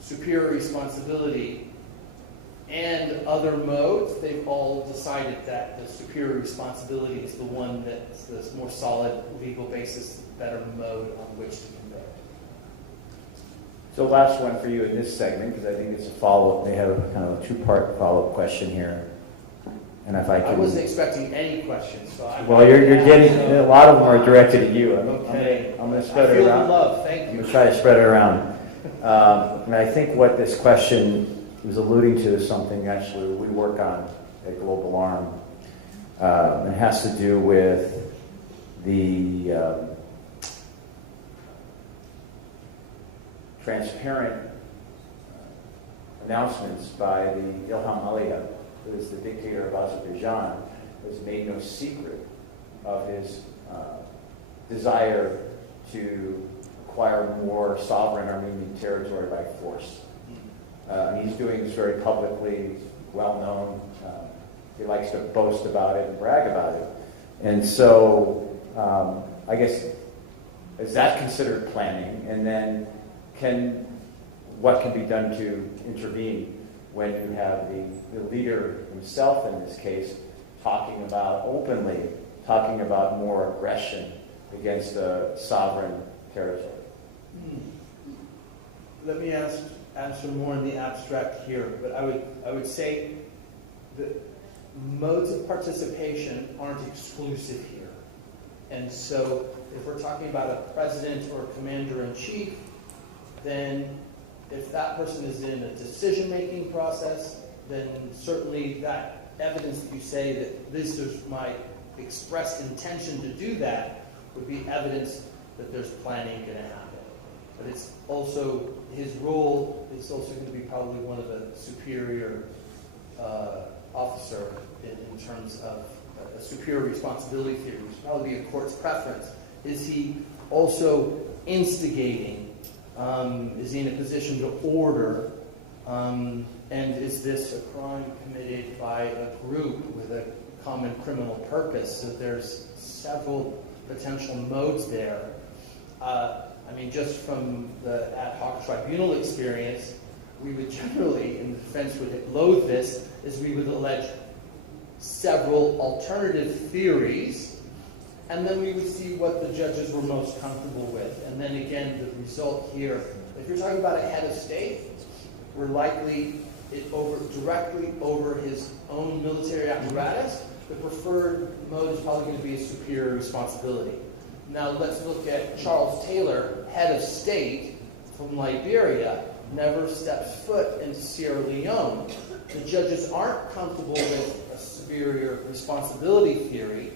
superior responsibility and other modes, they've all decided that the superior responsibility is the one that's the more solid legal basis, better mode on which to convey. So last one for you in this segment, because I think it's a follow-up. They have a kind of a two-part follow-up question here. And if I can... I wasn't expecting any questions, so well, you're getting... A lot of them are directed at you. Okay. I'm going to spread I it feel around. the love. Thank you. I'm going to try to spread it around. And I think what this question was alluding to is something actually we work on at Global Arm. It has to do with the transparent announcements by the Ilham Aliyev, who is the dictator of Azerbaijan, has made no secret of his desire to acquire more sovereign Armenian territory by force. And he's doing this very publicly, well known. He likes to boast about it and brag about it. And so I guess, is that considered planning? And then what can be done to intervene when you have the leader himself, in this case, openly talking about more aggression against a sovereign territory? Let me answer more in the abstract here, but I would say that modes of participation aren't exclusive here. And so if we're talking about a president or a commander-in-chief, then if that person is in a decision-making process, then certainly that evidence that you say that this is my expressed intention to do that would be evidence that there's planning going to happen. But it's also, his role is also going to be probably one of a superior officer in terms of a superior responsibility theory, which would probably be a court's preference. Is he also instigating? Is he in a position to order? And is this a crime committed by a group with a common criminal purpose? So there's several potential modes there. I mean, just from the ad hoc tribunal experience, we would generally, and the defense would loathe this, is we would allege several alternative theories, and then we would see what the judges were most comfortable with. And then again, the result here, if you're talking about a head of state, we're likely directly over his own military apparatus. The preferred mode is probably going to be a superior responsibility. Now let's look at Charles Taylor, head of state from Liberia, never steps foot into Sierra Leone. The judges aren't comfortable with a superior responsibility theory,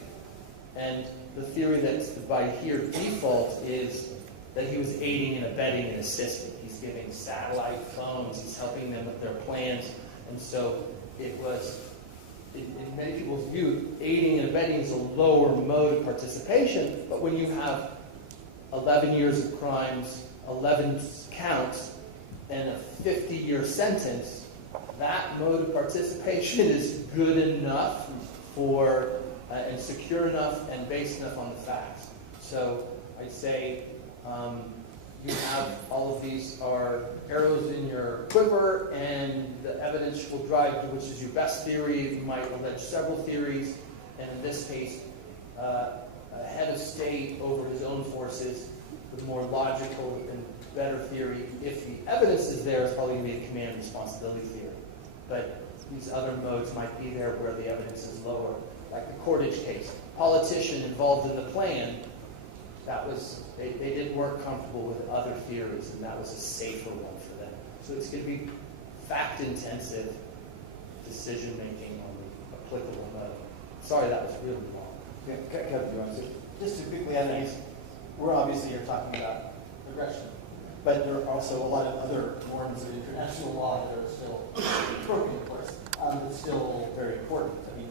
and the theory that's by here default is that he was aiding and abetting and assisting. He's giving satellite phones, he's helping them with their plans, and so it was, in many people's view, aiding and abetting is a lower mode of participation, but when you have 11 years of crimes, 11 counts, and a 50-year sentence, that mode of participation is good enough for, and secure enough and based enough on the facts. So I'd say you have all of these are arrows in your quiver, and the evidence will drive to which is your best theory. You might allege several theories, and in this case, a head of state over his own forces, the more logical and better theory, if the evidence is there, is probably going to be a command responsibility theory. But these other modes might be there where the evidence is lower. Like the Cordage case, politician involved in the plan, that was, they didn't work comfortable with other theories, and that was a safer one for them. So it's going to be fact-intensive decision-making on the applicable mode. Sorry, that was really long. Yeah, Kevin, you want to say? Just to quickly add, we're obviously here talking about aggression, but there are also a lot of other norms of international law that are still broken, of course. It's still very important. I mean,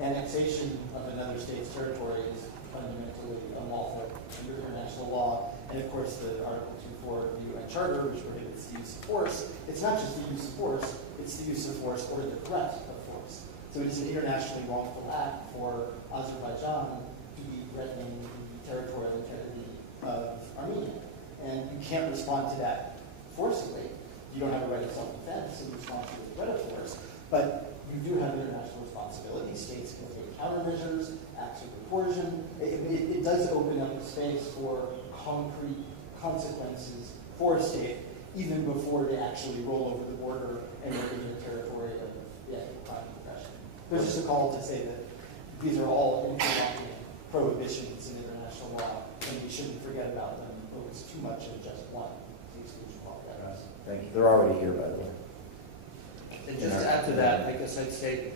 annexation of another state's territory is fundamentally unlawful under international law, and of course the Article 2.4 of the UN Charter, which prohibits the use of force. It's not just the use of force, it's the use of force or the threat of force. So it is an internationally wrongful act for Azerbaijan to be threatening the territorial integrity of Armenia. And you can't respond to that forcibly. You don't have a right of self-defense in response to the threat of force, but you do have international responsibility. States can take countermeasures, acts of coercion. It does open up the space for concrete consequences for a state, even before they actually roll over the border and look into the territory of the ethnic crime and oppression. There's just a call to say that these are all interlocking prohibitions in international law, and we shouldn't forget about them. Focus too much on just one. The exclusion clause. Thank you. They're already here, by the way. And just to add to that, I guess I'd say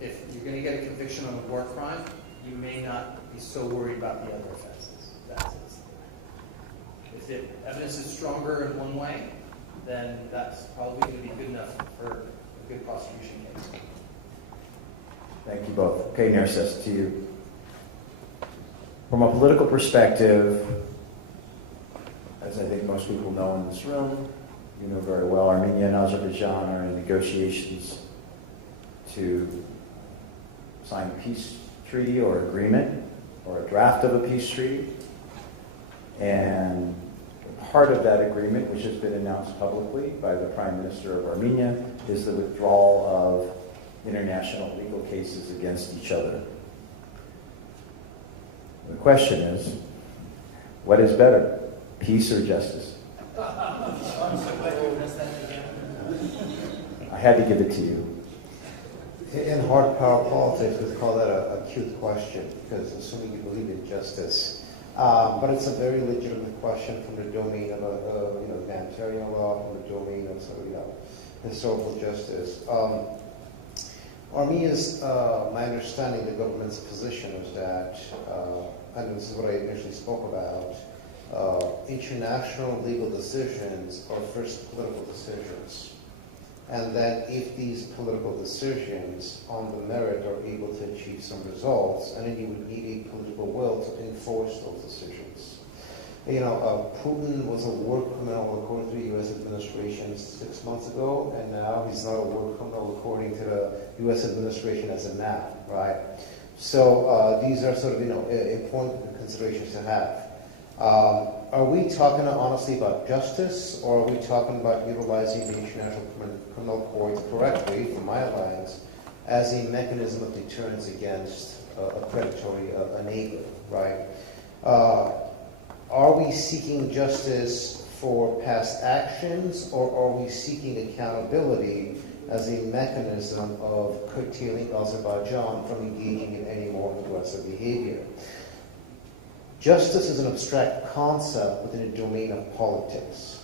if you're going to get a conviction on a war crime, you may not be so worried about the other offenses. That's it. If the evidence is stronger in one way, then that's probably going to be good enough for a good prosecution case. Thank you both. Okay, Narcissus, to you. From a political perspective, as I think most people know in this room, you know very well, Armenia and Azerbaijan are in negotiations to sign a peace treaty or agreement, or a draft of a peace treaty. And part of that agreement, which has been announced publicly by the Prime Minister of Armenia, is the withdrawal of international legal cases against each other. The question is, what is better, peace or justice? I had to give it to you. In hard power politics, we call that a cute question, because assuming you believe in justice. But it's a very legitimate question from the domain of humanitarian law, from the domain of historical justice. Armenia's, my understanding, the government's position is that, and this is what I initially spoke about, international legal decisions are first political decisions. And that if these political decisions on the merit are able to achieve some results, and then you would need a political will to enforce those decisions. Putin was a war criminal according to the U.S. administration 6 months ago, and now he's not a war criminal according to the U.S. administration as of now, right? So these are sort of, important considerations to have. Are we talking honestly about justice, or are we talking about utilizing the International Criminal Court correctly, from my alliance, as a mechanism of deterrence against a predatory neighbor, right? Are we seeking justice for past actions, or are we seeking accountability as a mechanism of curtailing Azerbaijan from engaging in any more aggressive behavior? Justice is an abstract concept within the domain of politics.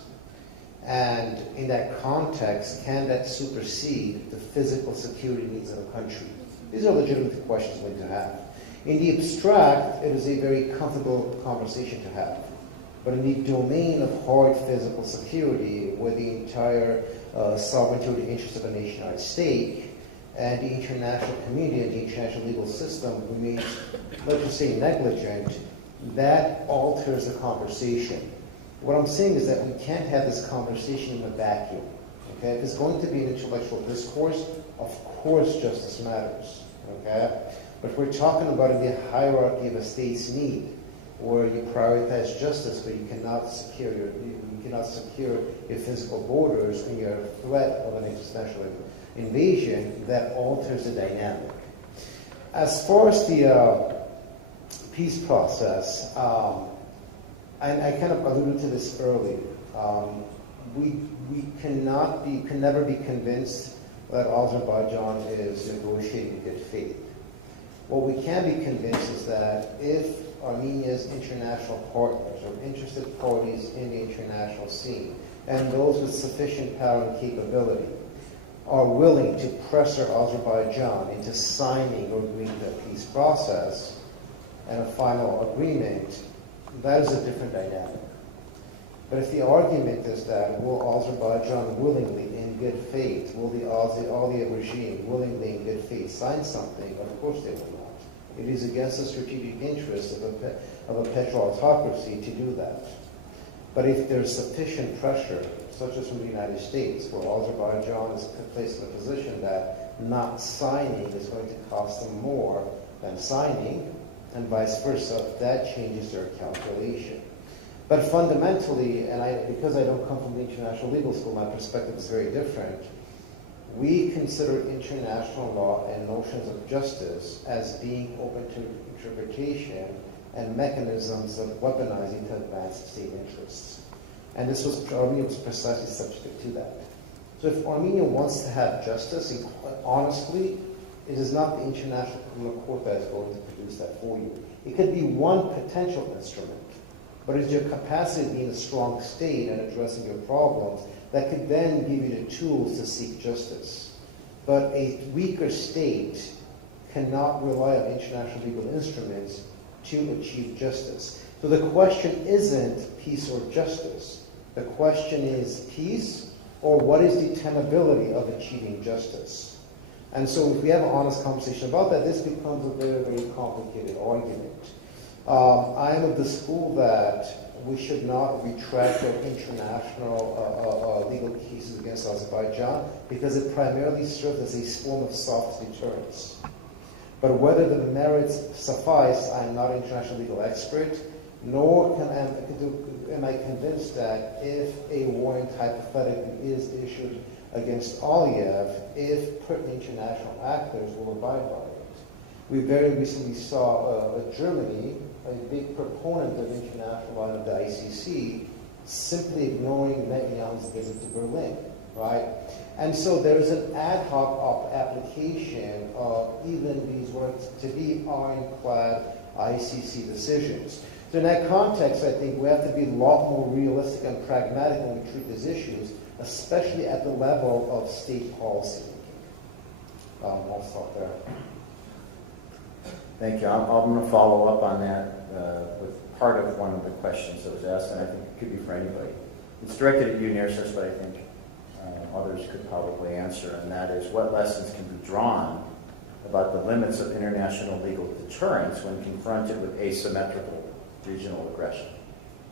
And in that context, can that supersede the physical security needs of a country? These are legitimate questions we need to have. In the abstract, it is a very comfortable conversation to have. But in the domain of hard physical security, where the entire sovereignty or the interest of a nation are at stake, and the international community and the international legal system remains, let's just say, negligent, that alters the conversation. What I'm saying is that we can't have this conversation in a vacuum. Okay? If it's going to be an intellectual discourse, of course justice matters. Okay? But if we're talking about in the hierarchy of a state's need, where you prioritize justice, but you cannot secure your physical borders, and you're a threat of an international invasion, that alters the dynamic. As far as the peace process, and I kind of alluded to this earlier, we can never be convinced that Azerbaijan is negotiating in good faith. What we can be convinced is that if Armenia's international partners or interested parties in the international scene and those with sufficient power and capability are willing to pressure Azerbaijan into signing or agreeing to a peace process and a final agreement, that is a different dynamic. But if the argument is that will Azerbaijan willingly, in good faith, will the Aliyev regime willingly, in good faith, sign something, of course they will not. It is against the strategic interest of a petro-autocracy to do that. But if there's sufficient pressure, such as from the United States, where Azerbaijan is placed in a position that not signing is going to cost them more than signing, and vice versa, that changes their calculation. But fundamentally, and because I don't come from the international legal school, my perspective is very different. We consider international law and notions of justice as being open to interpretation and mechanisms of weaponizing to advance state interests. And Armenia was precisely subject to that. So if Armenia wants to have justice, honestly, it is not the International Criminal Court that is going to produce that for you. It could be one potential instrument, but it's your capacity of being a strong state and addressing your problems that could then give you the tools to seek justice. But a weaker state cannot rely on international legal instruments to achieve justice. So the question isn't peace or justice. The question is peace, or what is the tenability of achieving justice? And so if we have an honest conversation about that, this becomes a very, very complicated argument. I am of the school that we should not retract our international legal cases against Azerbaijan because it primarily serves as a form of soft deterrence. But whether the merits suffice, I am not an international legal expert, nor am I convinced that if a warrant hypothetically is issued against Aliyev, if pertinent international actors will abide by it. We very recently saw Germany, a big proponent of international law of the ICC, simply ignoring Netanyahu's visit to Berlin, right? And so there is an ad hoc application of even these words to be ironclad ICC decisions. So in that context, I think we have to be a lot more realistic and pragmatic when we treat these issues, especially at the level of state policy making. I'll stop there. Thank you. I'm going to follow up on that with part of one of the questions that was asked, and I think it could be for anybody. It's directed at you, Nirsis, but I think others could probably answer, and that is what lessons can be drawn about the limits of international legal deterrence when confronted with asymmetrical regional aggression?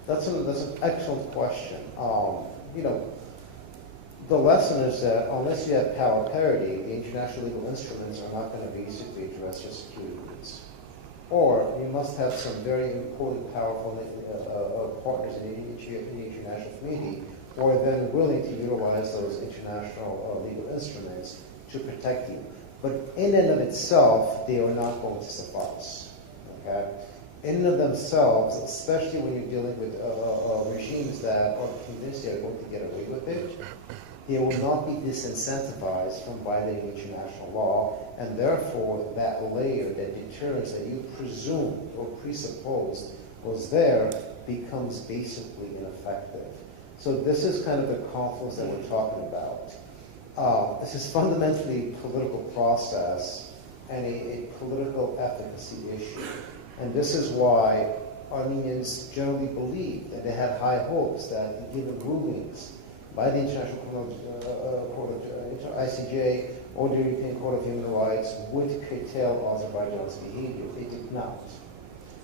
That's an excellent question. The lesson is that unless you have power parity, the international legal instruments are not going to basically address your security needs. Or you must have some very important, powerful partners in the international community who are then willing to utilize those international legal instruments to protect you. But in and of itself, they are not going to suffice. Okay? In and of themselves, especially when you're dealing with regimes that are convinced they're going to get away with it, they will not be disincentivized from violating international law, and therefore that layer, that deterrence that you presumed or presupposed was there, becomes basically ineffective. So this is kind of the confluence that we're talking about. This is fundamentally a political process and a political efficacy issue. And this is why Armenians generally believe that they had high hopes that given rulings by the International Court of ICJ or the European Court of Human Rights would curtail Azerbaijan's behavior. They did not.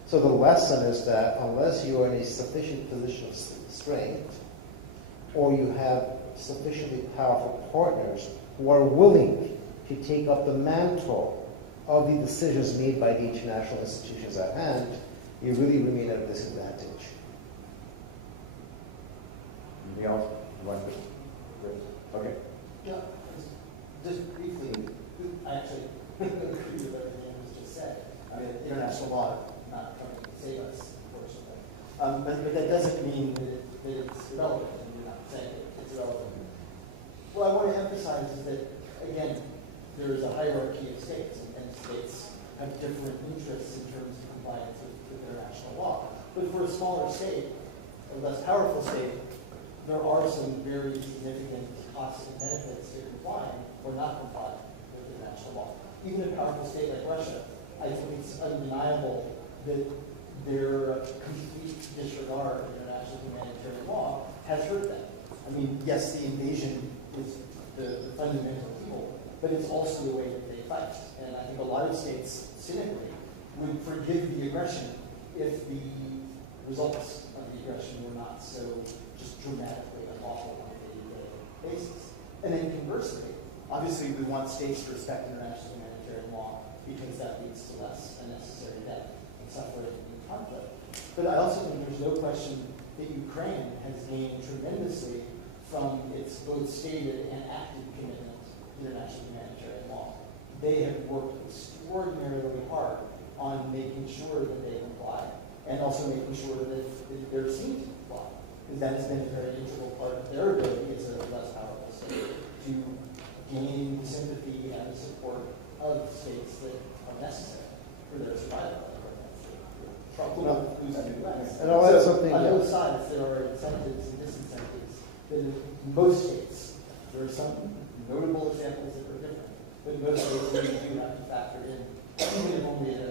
So the lesson is that unless you are in a sufficient position of strength, or you have sufficiently powerful partners who are willing to take up the mantle of the decisions made by the international institutions at hand, you really remain at a disadvantage. Anybody else? Okay. Yeah, just briefly, I actually agree with everything that was just said. I mean, international law not trying to save us, unfortunately. But that doesn't mean that it's irrelevant, and you're not saying it's irrelevant. What I want to emphasize is that, again, there is a hierarchy of states, and states have different interests in terms of compliance with international law. But for a smaller state, a less powerful state, there are some very significant costs and benefits to complying or not complying with international law. Even a powerful state like Russia, I think it's undeniable that their complete disregard of international humanitarian law has hurt them. I mean, yes, the invasion is the fundamental evil, but it's also the way that they fight. And I think a lot of states, cynically, would forgive the aggression if the results of the aggression were not so just dramatically unlawful on a day-to-day basis. And then conversely, obviously we want states to respect international humanitarian law because that leads to less unnecessary death and suffering in conflict. But I also think there's no question that Ukraine has gained tremendously from its both stated and active commitment to international humanitarian law. They have worked extraordinarily hard on making sure that they comply and also making sure that they're seen to comply. Because that has been a very integral part of their ability as a less powerful state to gain the sympathy and the support of states that are necessary for their survival. Trump will not lose any less. And I'll add something. On both sides, there are incentives and disincentives that in most states, there are some notable examples that are different, but in most states, we do have to factor in, even if only at a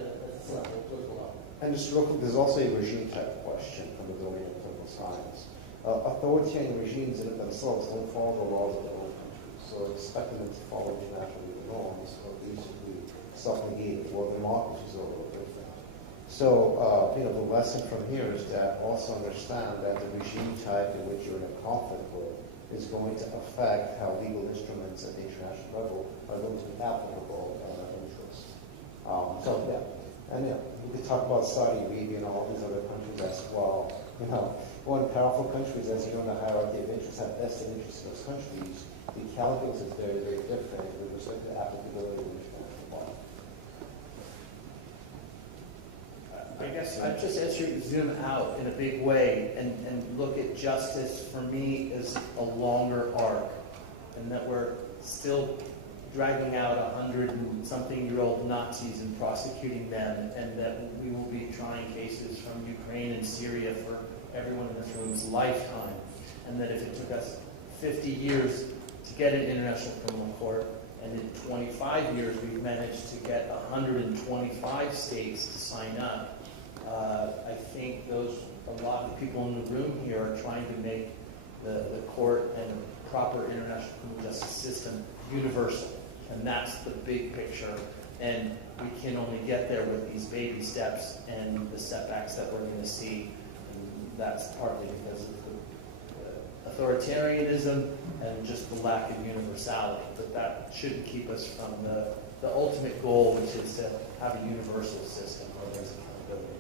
level, local level. And just real quick, there's also a regime type question from the domain of political science. Authoritarian regimes in themselves don't follow the laws of their own countries, so expecting them to follow international norms or basically self-negate, or democracies are a little different. So, the lesson from here is that also understand that the regime type in which you're in a conflict with is going to affect how legal instruments at the international level are going to be applicable interests. We could talk about Saudi Arabia and all these other countries as well. One powerful countries, as you know, in the hierarchy of interests, have vested interests in those countries. The calculus is very, very different with respect to the applicability of international law. I guess I'd just ask you to zoom out in a big way and look at justice for me as a longer arc, and that we're still dragging out 100-something-year-old Nazis and prosecuting them, and that we will be trying cases from Ukraine and Syria for everyone in this room's lifetime, and that if it took us 50 years to get an international criminal court, and in 25 years we've managed to get 125 states to sign up, I think a lot of the people in the room here are trying to make the court and the proper international criminal justice system universal. And that's the big picture. And we can only get there with these baby steps and the setbacks that we're going to see. And that's partly because of the authoritarianism and just the lack of universality. But that shouldn't keep us from the ultimate goal, which is to have a universal system where there's accountability.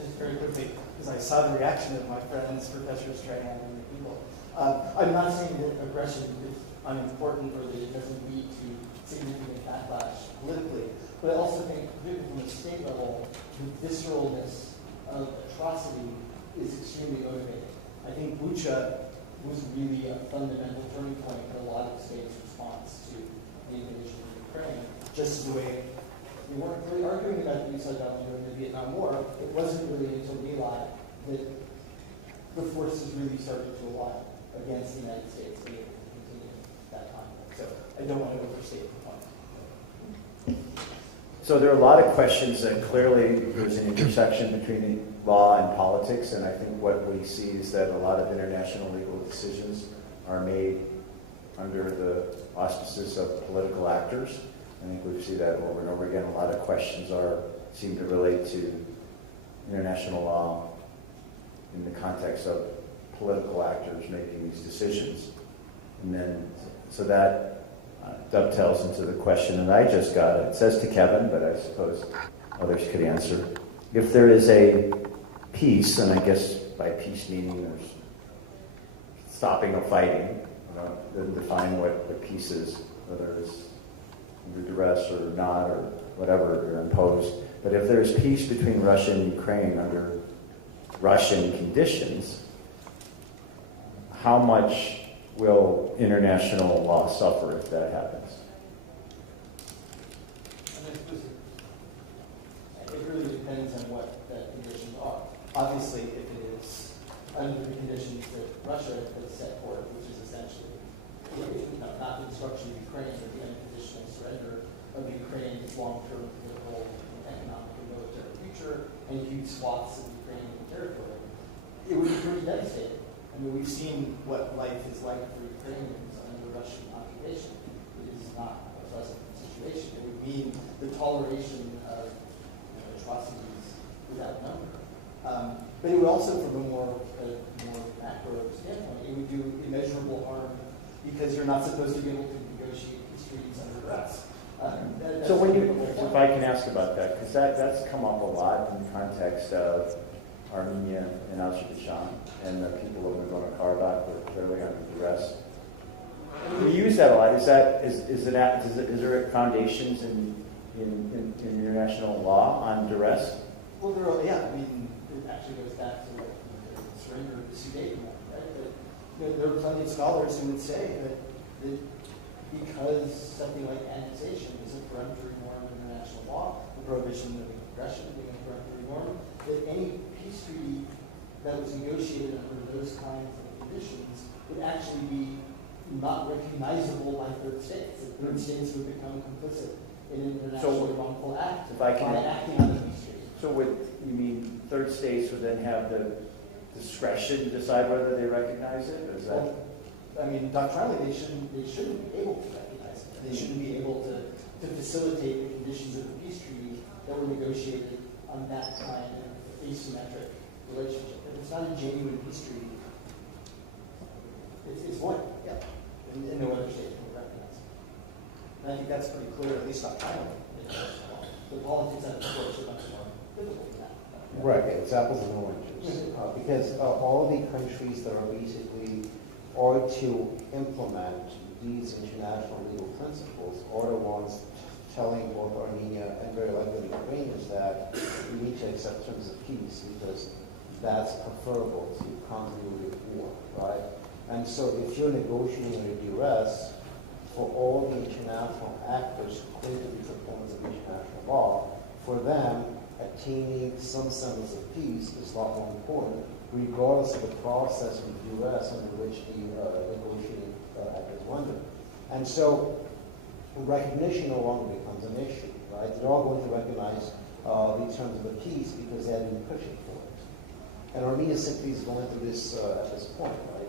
Just very quickly, because I saw the reaction of my friends, Professor Strahan and the people. I'm not saying that aggression is unimportant or that it doesn't lead to significant backlash politically, but I also think, particularly from a state level, the visceralness of atrocity is extremely motivating. I think Bucha was really a fundamental turning point in a lot of states' response to the invasion of Ukraine, just the way we weren't really arguing about the use of guns during the Vietnam War. It wasn't really until My Lai that the forces really started to align against the United States to be able to continue that conflict. So I don't want to overstate the point. So there are a lot of questions that clearly there's an intersection between law and politics, and I think what we see is that a lot of international legal decisions are made under the auspices of political actors. I think we see that over and over again. A lot of questions seem to relate to international law in the context of political actors making these decisions. And then, so that dovetails into the question that I just got. It says to Kevin, but I suppose others could answer. If there is a peace, and I guess by peace meaning there's stopping of fighting, doesn't define what the peace is, whether it's under duress or not, or whatever, or imposed. But if there's peace between Russia and Ukraine under Russian conditions, how much will international law suffer if that happens? It really depends on what the conditions are. Obviously, if it is under the conditions that Russia has set forth, which is essentially not the destruction of Ukraine, but the unconditional surrender of Ukraine's long-term political, economic, and military future, and huge swaths of Ukrainian territory. It would be pretty devastating. I mean, we've seen what life is like for Ukrainians under Russian occupation. It is not a pleasant situation. It would mean the toleration of atrocities without number. But it would also, from a more macro standpoint, it would do immeasurable harm because you're not supposed to be able to negotiate peace treaties under duress. So when if I can ask about that, because that's come up a lot in the context of Armenia and Azerbaijan and the people of Nagorno-Karabakh were clearly under duress. We use that a lot. Is there foundations in international law on duress? Well, I mean, it actually goes back to the surrender of the Sudetenland, right? There are plenty of scholars who would say that because something like annexation is a peremptory norm in international law, the prohibition of aggression being a peremptory norm, that any peace treaty that was negotiated under those kinds of conditions would actually be not recognizable by third states. That third states would become complicit in an internationally wrongful act by acting on the peace treaty. So you mean third states would then have the discretion to decide whether they recognize it? Or is that? Well, I mean, doctrinally, they shouldn't be able to recognize it. They shouldn't be able to facilitate the conditions of the peace treaty that were negotiated on that kind of asymmetric relationship. If it's not a genuine peace treaty, it's void. Yeah, and no other state can recognize it. And I think that's pretty clear, at least doctrinally. The politics and the courts are much more difficult than that. Right, it's apples and oranges. Because all the countries that are basically are to implement these international legal principles are the ones telling both Armenia and very likely the Ukrainians that we need to accept terms of peace because that's preferable to continuity of war, right? And so if you're negotiating a duress for all the international actors who claim to be proponents of international law, for them, attaining some semblance of peace is a lot more important, regardless of the process of the duress under which the negotiating actors render. And so recognition no longer becomes an issue, right? They're all going to recognize the terms of the peace because they have been pushing for it. And Armenia simply is going through this at this point, right?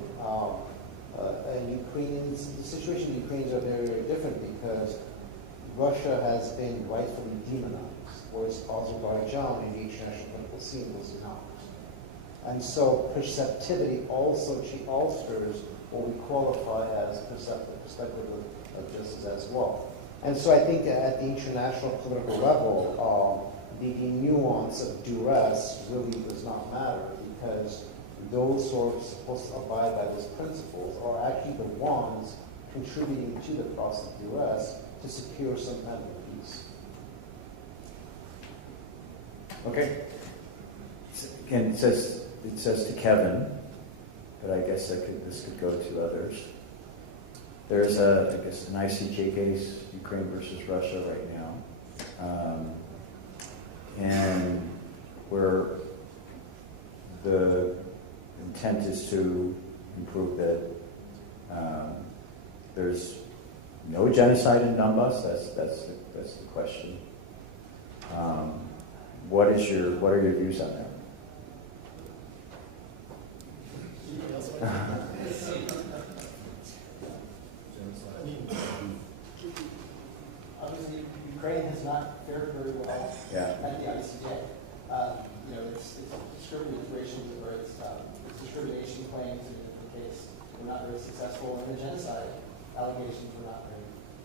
And Ukrainians, the situation of Ukrainians are very, very different because Russia has been rightfully demonized, whereas Azerbaijan in the international political scene was not. And so perceptivity also alters what we qualify as perspective of justice as well. And so I think at the international political level, the nuance of duress really does not matter because those who are supposed to abide by those principles are actually the ones contributing to the process of duress to secure some kind of peace. Okay. Again, it says to Kevin, but I guess this could go to others. There's an ICJ case, Ukraine versus Russia right now, and where the intent is to improve that there's no genocide in Donbass. That's the question. What are your views on that? Obviously, Ukraine has not fared very well at the ICJ. It's discrimination claims in the case were not very successful, and the genocide allegations were not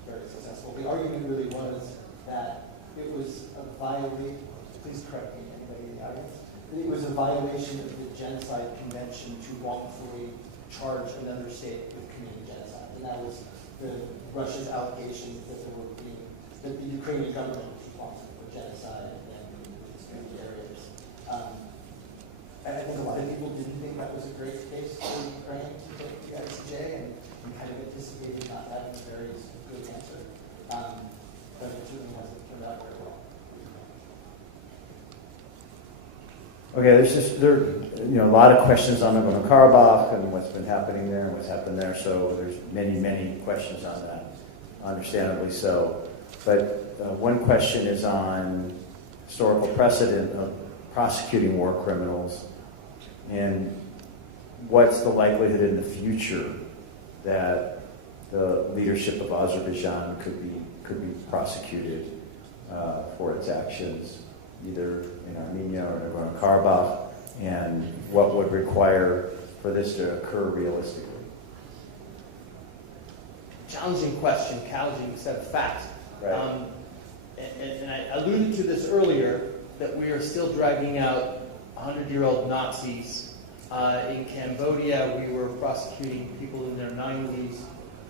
very successful. The argument really was that it was a violation. Please correct me, anybody in the audience. It was a violation of the Genocide Convention to wrongfully charge another state with committing genocide, and that was Russia's allegation that that the Ukrainian government was responsible for genocide and the disputed areas. I think a lot of people didn't think that was a great case for Ukraine to take the ICJ, and kind of anticipated not having a very good answer. But it certainly hasn't turned out very well. Okay, a lot of questions on Nagorno-Karabakh and what's been happening there and what's happened there. So there's many questions on that, understandably so. But one question is on historical precedent of prosecuting war criminals, and what's the likelihood in the future that the leadership of Azerbaijan could be prosecuted for its actions, either in Armenia or Nagorno-Karabakh, and what would require for this to occur realistically? Challenging question, challenging set of facts. Right. And I alluded to this earlier, that we are still dragging out 100-year-old Nazis. In Cambodia, we were prosecuting people in their 90s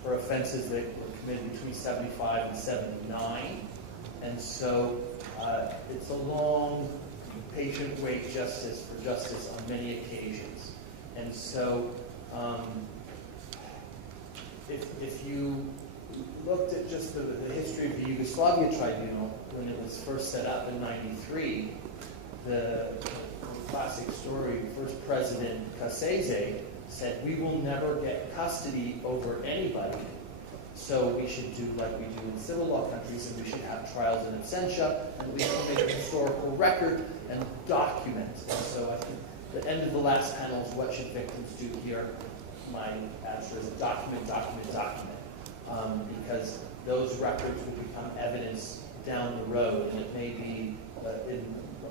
for offenses that were committed between 75 and 79. And so it's a long, patient wait justice for justice on many occasions. And so if you looked at just the history of the Yugoslavia Tribunal, when it was first set up in '93, the classic story, first President Kasese said, we will never get custody over anybody, so we should do like we do in civil law countries, and we should have trials in absentia, and we can make a historical record and document. And so I think the end of the last panel is what should victims do here? My answer is document, because those records will become evidence down the road, and it may be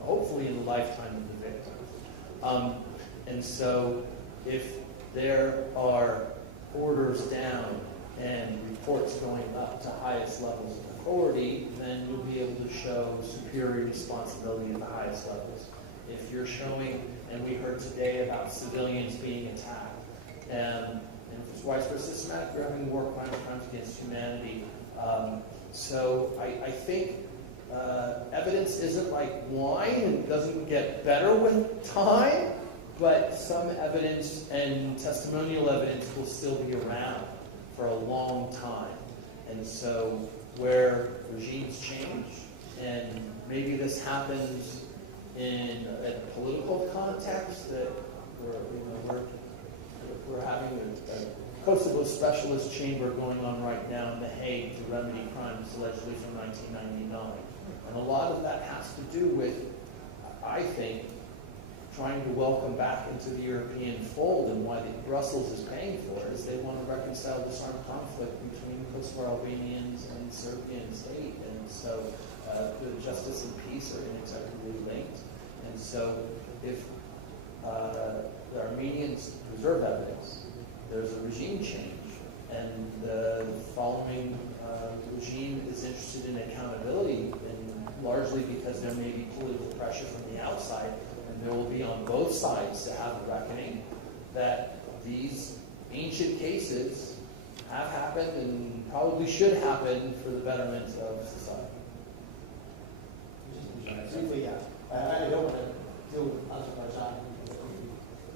hopefully in the lifetime of the victim. And so if there are orders down and reports going up to highest levels of authority, then you'll be able to show superior responsibility at the highest levels. If you're showing, and we heard today about civilians being attacked, and if it's widespread systematic, you're having war crimes, crimes against humanity. So I think evidence isn't like wine and doesn't get better with time, but some evidence and testimonial evidence will still be around for a long time. And so where regimes change, and maybe this happens in a political context, that we're having a Kosovo specialist chamber going on right now in The Hague to remedy crimes allegedly from 1999. And a lot of that has to do with, I think, trying to welcome back into the European fold, and why Brussels is paying for it is they want to reconcile this armed conflict between Kosovo Albanians and Serbian state. And so the justice and peace are inextricably linked. And so if the Armenians preserve evidence, there's a regime change, and the following regime is interested in accountability, and largely because there may be political pressure from the outside, and there will be on both sides to have a reckoning that these ancient cases have happened and probably should happen for the betterment of society. Briefly, yeah. I don't want to deal with Azerbaijan,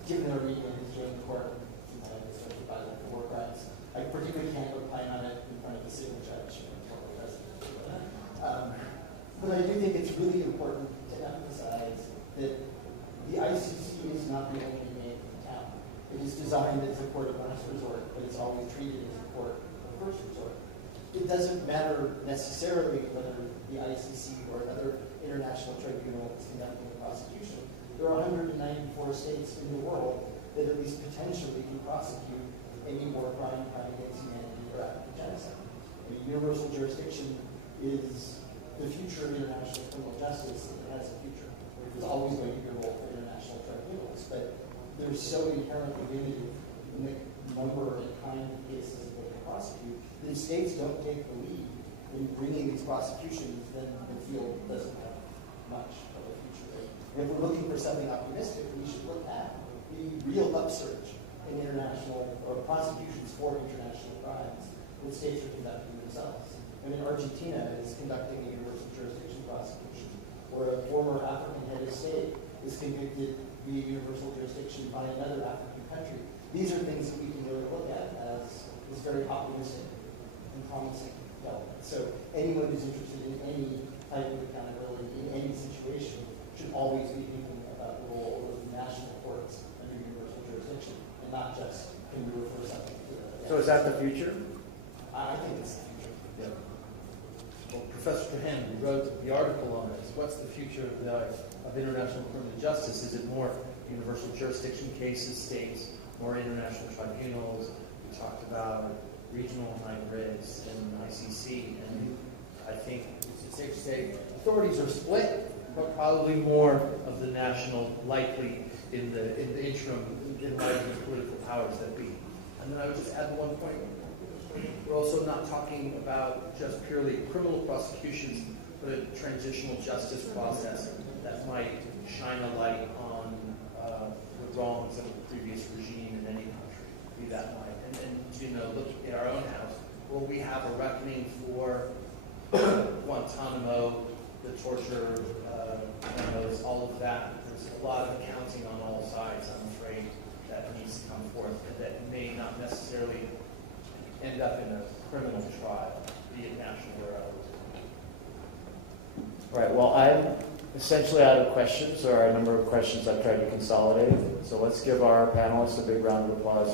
given the Armenian history in the court, especially by the war crimes. I particularly can't opine on it in front of the sitting judge. But I do think it's really important to emphasize that the ICC is not the only name in town. It is designed as a court of last resort, but it's always treated as a court of first resort. It doesn't matter necessarily whether the ICC or another international tribunal is conducting a prosecution. There are 194 states in the world that at least potentially can prosecute any war crime against humanity or act of genocide. I mean, universal jurisdiction is the future of international criminal justice. It has a future. There's always going to be a role for international tribunals, but they're so inherently limited in the number and kind of cases that they can prosecute that if states don't take the lead in bringing these prosecutions, then the field doesn't have much of a future. And if we're looking for something optimistic, we should look at the real upsurge in international or prosecutions for international crimes that states are conducting themselves. I mean, Argentina is conducting a universal jurisdiction prosecution, or a former African head of state is convicted via universal jurisdiction by another African country. These are things that we can really look at as very optimistic and promising development. So anyone who's interested in any type of accountability in any situation should always be thinking about the role of national national courts under universal jurisdiction, and not just can we refer something to it. So is that the future? I think it's the future. Yeah. Well, Professor Kahan, who wrote the article on this, what's the future of international criminal justice? Is it more universal jurisdiction cases, states, more international tribunals? We talked about regional hybrids and ICC, and I think it's safe to say authorities are split, but probably more of the national likely in the interim in light of the political powers that be. And then I would just add one point. We're also not talking about just purely criminal prosecutions, but a transitional justice process that might shine a light on the wrongs of the previous regime in any country, be that might. And looking at our own house, will we have a reckoning for Guantanamo, the torture memos, all of that? There's a lot of accounting on all sides, I'm afraid, that needs to come forth, and that may not necessarily end up in a criminal trial, be it national or others. Right, well, I'm essentially out of questions. There are a number of questions I've tried to consolidate. So let's give our panelists a big round of applause.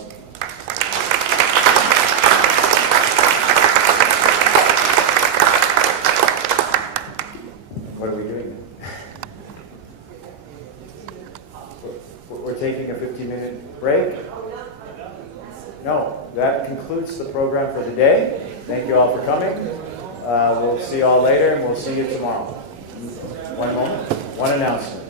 What are we doing? We're taking a 15-minute break. No, that concludes the program for the day. Thank you all for coming. We'll see you all later, and we'll see you tomorrow. One moment. One announcement.